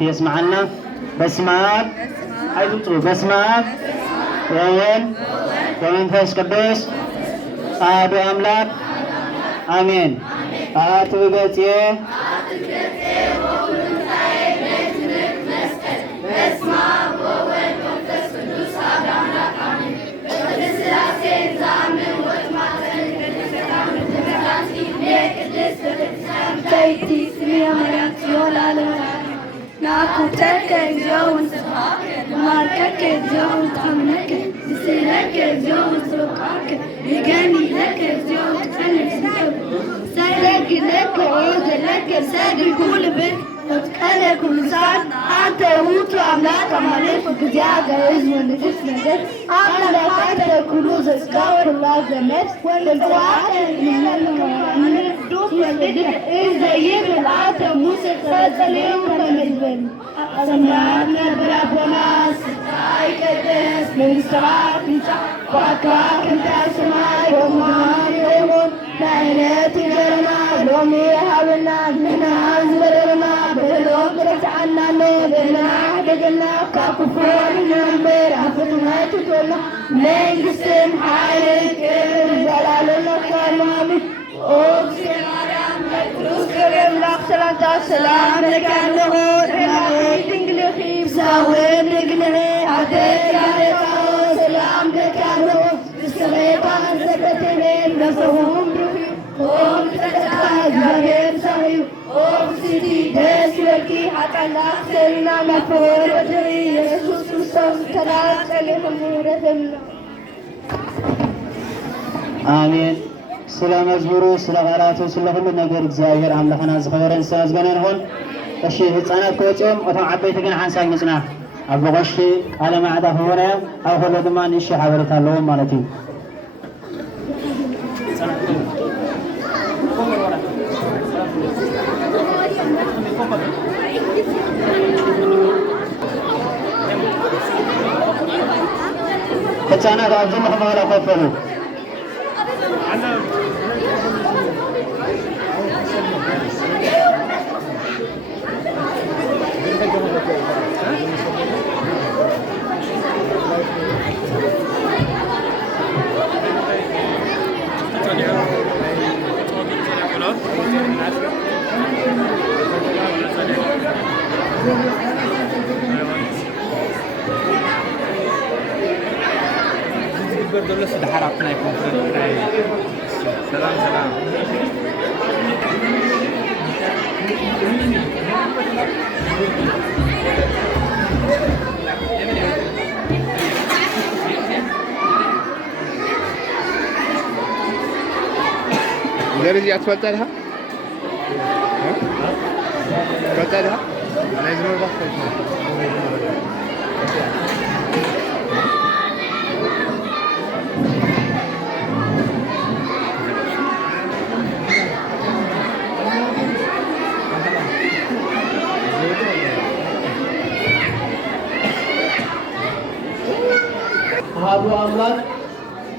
يسمعنا. بسم آب أيضا بسم آب وولد ومنفس قدوس أحد أملاك آمين. آت بيتي ناكوتك اليوم ماركك اليوم خمك سيرك اليوم سرقك يجاني لك اليوم تنسب سيرك لك عود لك سيرك كل بيت وتكلك كل ساعة أنت وط أملاك أملاك زيادة إزمن إسمه أملاك أنت كنوز إسكار الله زمت والقواعد من الدوب إذا يبي العاطف موسى سليم من البن سمعت نبرة وناس ستاي قدس من سرعة فأكاك انت سماي ومهاري ويمون لعنتي جرنا لومي هابنا نحنا عزبرنا بلوك رجعنا نودنا حدقنا كاكفور نمبر عفتنا تقولنا من قسم حالك الزلال الكرامي أوكسين عرام مدروس كريم لأخسلانتا سلام لكانه رمائي تنقلقي بساوين نقلقي عديك عليك سلام لكانه بسغيطان سكتنين نصهم بروحي قوم تتعاد زغير صغير قوم سيدي ديس لكي حتى نأخسلنا مفهور وجري يسوس رسول تنات لهم الله آمين سلام أزبرو سلام علاتو سلام كل نجار زاهر عم لخنا زخيرين سازبنا نهون الشيء أنا كوتشم أتوم عبيت كنا حنسان نسنا أبغى الشيء على ما عدا هنا أو هو دمان الشيء حاولت اللهم مالتي كتانا قاعدين نحن على خفلو dulu sudah harap naik mobil. Salam salam. Dari dia asfaltnya dah? Asfaltnya dah? Lagi berapa? አሐዱ አምላክ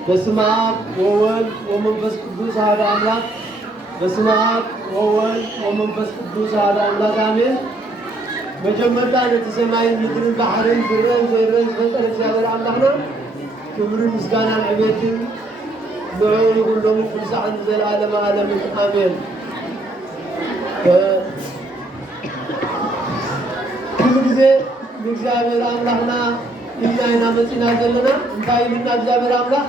በስመ አብ ወወልድ ወመንፈስ ቅዱስ አሐዱ አምላክ በስመ አብ ወወልድ ወመንፈስ ቅዱስ አሐዱ አምላክ አሜን። መጀመሪያ ለተሰማይ ምድርን ባህርን ብረን ዘይረን ፈጠረ እግዚአብሔር አምላክ ነው። ክብርን ምስጋናን ዕቤትን ንዑ ይሁን ፍልሳዕን ዘለዓለመ ዓለም አሜን። ኩሉ ጊዜ ለእግዚአብሔር አምላክና إلهنا مسنا زلنا نتايلنا እግዚአብሔር አምላክ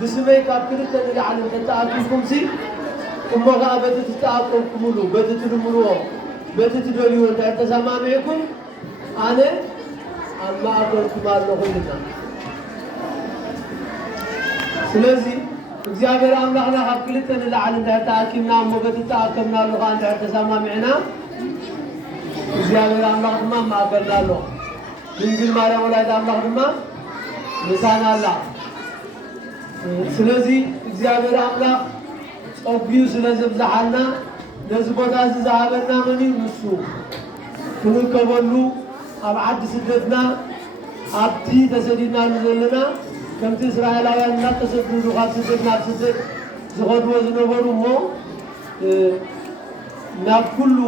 بسمي كابكرت لعلم تتعاقبكم سي ثم غابت تتعاقبكم له بتتدمروا بتتدلوا تتسمعكم انا الله أقولكم الله كلنا ስለዚህ እግዚአብሔር አምላክና ከክልተ ለዓለም ተታኪምና ሞገት ተታከምና ለኻን ተሰማምዕና እግዚአብሔር አምላክ ማማበርናለሁ ድንግል ማርያም ወላዲተ አምላክ ድማ ንሳና አላ ስለዚህ እግዚአብሔር አምላክ ጾቢዩ ስለዘብዛሐልና ነዚ ቦታ ዝዛሃበና መን ንሱ ክንከበሉ ኣብ ዓዲ ስደትና ኣብቲ ተሰዲድና ዘለና ከምቲ እስራኤላውያን እናተሰደዱ ካብ ስደት ናብ ስደት ዝኸድዎ ዝነበሩ እሞ ናብ ኩሉ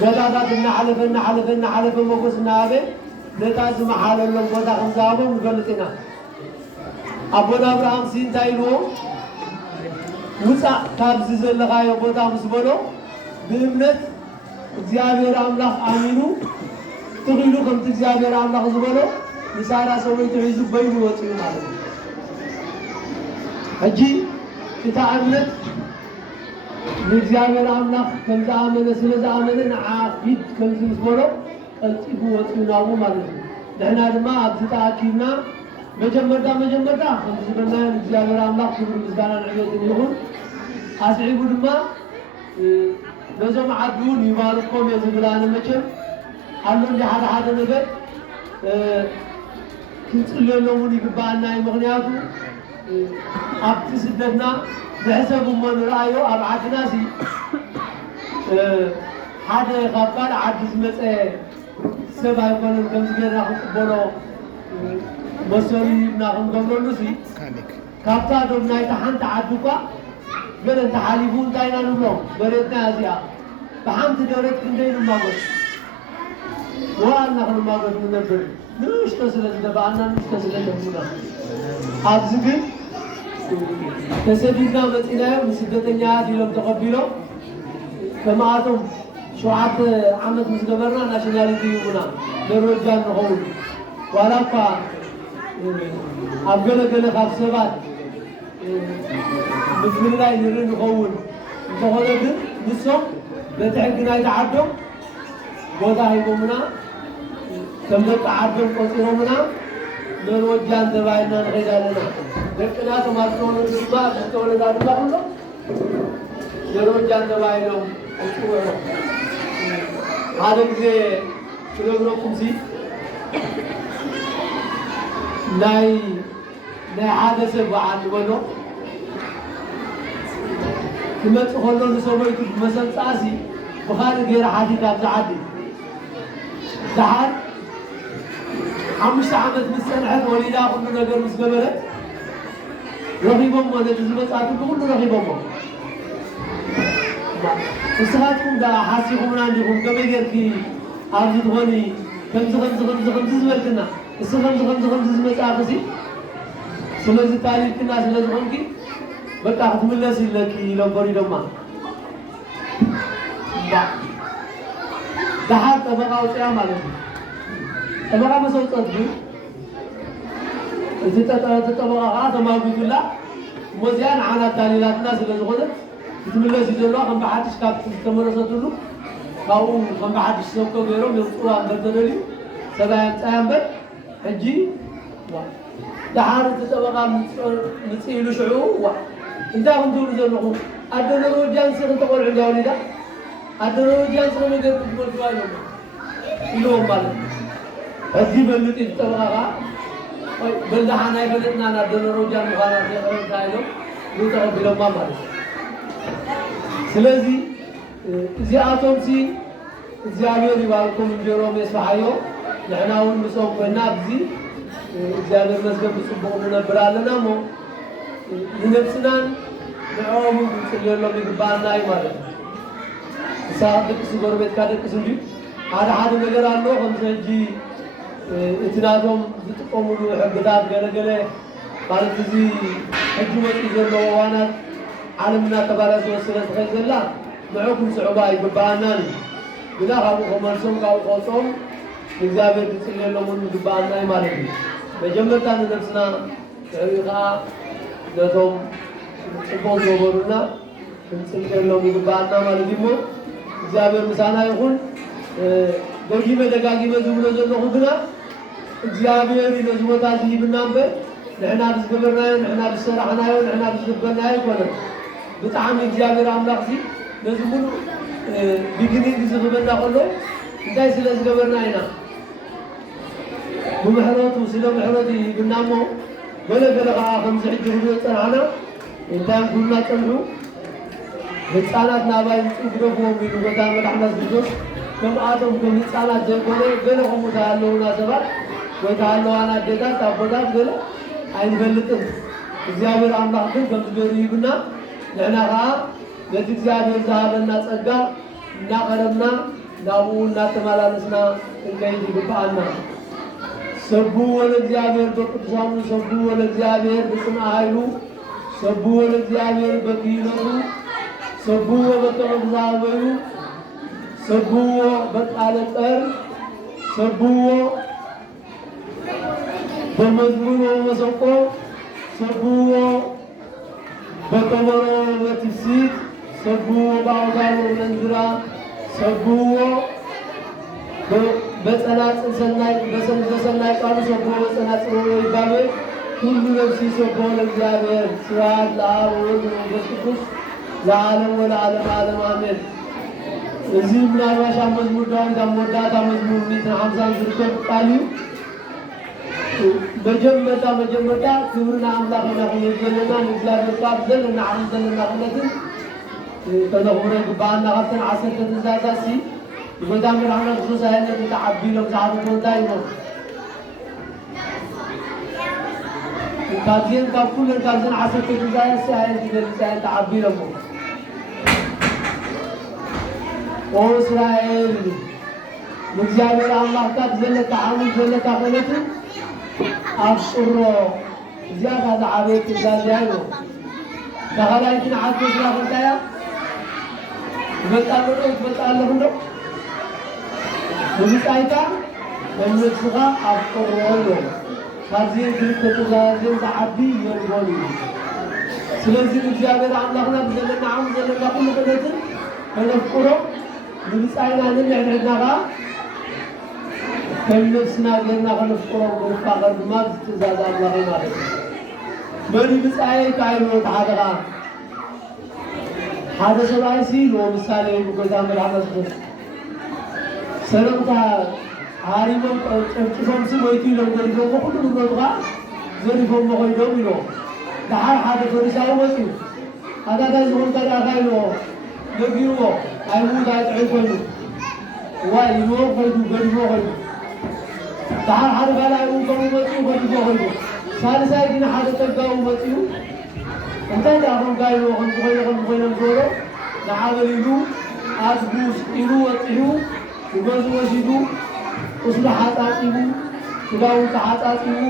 ቦታታት እናሓለፈ ሞገስ እናሃበ ነታ ዝመሓለሎም ቦታ ከምዝሃቦም ንፈልጥ ኢና። ኣቦና ኣብርሃም ሲ እንታይ ኢልዎ ውፃእ ካብዚ ዘለኻዮ ቦታ ምስ በሎ ብእምነት እግዚአብሔር ኣምላኽ ኣሚኑ ትኽኢሉ ከምቲ እግዚአብሔር ኣምላኽ ዝበሎ ንሳራ ሰበይቱ ሒዙ በይኑ ወፂኡ ማለት እዩ። ሕጂ እታ እምነት ንእግዚአብሔር ኣምላኽ ከምዝኣመነ ስለዝኣመነ ንዓ ሂድ ከምዚ ምስ በሎ ቀልጢፉ ወፂኡ ናብኡ ማለት እዩ። ንሕና ድማ ኣብዚ ተኣኪብና መጀመርታ ከምዚ ዝበልናዮ ንእግዚአብሔር ኣምላኽ ክብሪ ምስጋናን ዕቤትን ይኹን። ኣስዒቡ ድማ ነዞም ዓዲ እውን ይባርኮም እየ ዝብላነ መቸም ኣሎ እንዲ ሓደ ነገር ክንፅልየሎም እውን ይግባአና እዩ። ምክንያቱ ኣብቲ ስደትና ዝሕሰብ እሞ ንረኣዮ ኣብ ዓድና ሓደ ካብ ካልእ ዓዲ ዝመፀ سبع يكون كم زجر راح تبلو مسؤولي ناهم قبلو نسي كابتا دوم نايت حنت عدوكا قال انت حاليفون تاينا نمو بريتنا ازيا بحمت دورت كندين الماغوش وان نحن الماغوش من نبر نوش تسلت دبعنا نوش تسلت دبونا عبزقين تسديدنا مسئلة مسدتنا عادي لم تقبلو كما عطم شوعات عمد مسقبرنا ناشناليتي يبونا نروجان نقول ولا فا أبغى لك خاف سبات بسم الله نرين نقول نقول لك نسوم بتحقنا يتعدم بودا هيبومنا كملك عدم قصيرهمنا نروجان دباينا نغيدالنا لكن هذا ما تقول الجماعة تقول هذا ما هو نروجان دباينا هذا كذا كيلوغرام خمسين ناي هذا سبعة عنده كما تقولون نسوي مثلا ساسي بخاري غير عادي كاب عادي دحر خمس عامات مستنعت وليدا كل نجار مسقبلت رغيبهم ولا تزمت عاتكم كل رغيبهم وسهاتكم دا حاسيكم من عندكم كم يجركي عبد الغني كم زخم زبلتنا السخم زمت عاقسي سلازي تاريخ كنا سلازي خمكي بقى ختم الله سلكي لو بري دما دحر تبقى وصيا مالك تبقى مسوت تدبي إذا تبقى هذا ما بيقول لا مزيان على تعليلاتنا سلازي خدت ختم الله سيجلوا خم بحدش كاب تمرسوا تلو كاو خم بحدش سوكو غيرهم يوصلوا عند الدليل سبعين تعمل حجي دحر تبقى نسيلو شعو انت هم تقولوا زلقوا أدنى روجان سيرن تقول عند أوليدا أدنى روجان سيرن يقدر تقول شوية يوم ماله أجيب اللي تبغى بلده حنا يبلدنا أدنى روجان مخالف يقولون كايلو لو تقول بلوم ما ماله سلازي زي أتوم سي زي أبيو يبالكم جيروم يسمعيو نحن أول مسوق بنابزي زي أبيو مسكب بسبوق من برالنا مو لنفسنا نعوم نسلي لهم يقبالنا أي مرة ساعدك سكور بيت كادك سندي هذا نجار عنه هم سجى اتنادهم تقوموا حقدات جل قالت زي حجومة إذا وانا عالمنا تبارك وسلس خير الله معكم صعوبة يقبالنا بلا خابو خمرسوم كاو خاصوم إجابة تسلي لهم يقبالنا أي مرة بجملة نفسنا تعريقها لهم تقول جبرونا نسلك لهم يقبلنا ما نديمه إجابة مسانا يقول دقيمة دقاقيمة زمنا زلنا خدنا إجابة نزوة تازي بالنامبر نحنا بسقبرنا نحنا بسرعنا نحنا بسقبرنا يقول بتعامل إجابة رام لقسي نزمون بيجني بسقبرنا كله إنتاي سلا سقبرنا هنا بمحرات وسلا محراتي بالنامو بلا خمس حجر بيطلعنا إنتان كنا تنحو بتسانات ناباي تقربهم بيلو قدام الأحمد بجوش كم آتهم كم بتسانات جاكونا بلا هم تعالونا سبا وتعالوانا ديتا تابوتات بلا عين بلتن إزيابير عملاقين كم تبريبنا لأنا نتي إزيابير ذهبنا تسقى ناقربنا نابونا تمالانسنا الكيدي بقالنا سبوا للجابر بقدسان سبوا للجابر بسم عائلو سبوا للجابر بكيلو سبوا بتمزاويو سبوا بتعالقر سبوا بمزمور ومسقو سبوا بتمرو وتفسير سبوا بعضار ومنزرا سبوا بسنات سناي بسناي قالوا سبوا بسنات ويبامي كل نفسي سبوا للجابر سواد الآب والابن والروح القدس لعالم والعالم عالم آمين እዚህ ምናልባሽ መዝሙር ዳዊት አሞዳታ መዝሙር 150 ዝርክብ ቃልዩ መጀመሪያ ክብርና አምላክና ሁሉና እግዚአብሔር ቃል ዘለና ዓለም ዘለና ሁለትን ተዘኽረ ግባና ካብተን 10 ትእዛዛት بقدام العمل خصوصا هلا متعبي لهم زعلوا دايما كاتين كل كاتين عصر كتير ساعة ساعة تعبي لهم وإسرائيل مجاور الله كات زلة تعامل زلة تعاملته أبصره زيادة عبيد زيادة فهلا يمكن عاد تسمع خلتها بتقالوا ومسايتا ومسخا أبصره هذه كلمة تزازل تعبي يرجوني سلسلة مجاور الله زلة نعم زلة كل بلد فنذكره بمساينا نمع عندنا كلمسنا لنا نذكره ونفاقر ما تزازل الله مالك بني مسايا كاينو تعالى هذا سبعي سيل ومثال بقدام العمل سرمتا عاريمم تفهم سميتي لو قلتوا كل من نبغى زريفهم ما يدوم له دحر هذا فريساو وسيم هذا ده يوم كذا غايلو يبيرو أيمو ده تعيفونه وينو خيدو غيرو خيدو دحر هذا بلا يوم كم وسيم غيرو خيدو سالسا يجينا هذا تبغى وسيم أنت جاهم غايلو هم غيرهم زورو نعمليلو أزبوس إلو وتيو وجوز وجدو وصل حاتاتيو تداو تحاتاتيو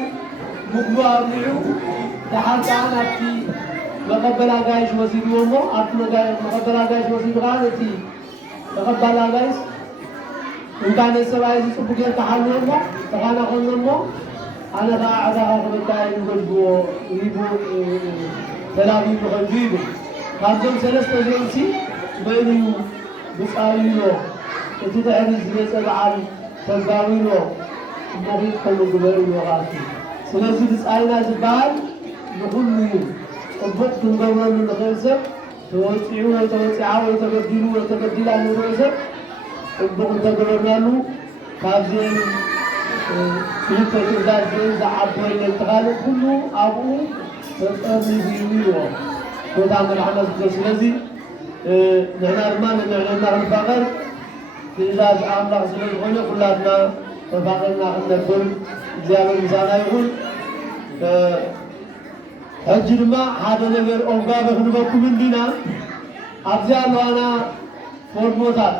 مقبوا أبنيو تحاتان أبتي مقبلا غايش وزيدو أمو أبتنا مقبلا غايش وزيدو غانتي مقبلا غايش وكان السبايز سبقين تحلو أمو تغانا خون أمو أنا غاعدا غاقبتاي نقلبو يبو تلابي مغلبيبو كانتم سلسة جنسي بينيو بساليو تتعرض زي سبعان تنقاوينو نحن كل قبائل وغاسي سلسل تسألنا زبال نخلو البقت نقونا من الخلسة توسعوا ويتوسعوا ويتبدلوا ويتبدل عن الرئيسة البقت تقررنا له كابزين فلسة ترداد زين زعبوا إلى التغالب كله أبوه تسألني بيوينو وتعمل عمل سلسلسي نحن أرمان نحن نفاقر تجاز عامل سلسل غنى كلاتنا تفاقرنا نقول زيادة مسانا يقول حجر ما هذا نغير أوقاب خنبكم من دينا أبزال وانا فورموتات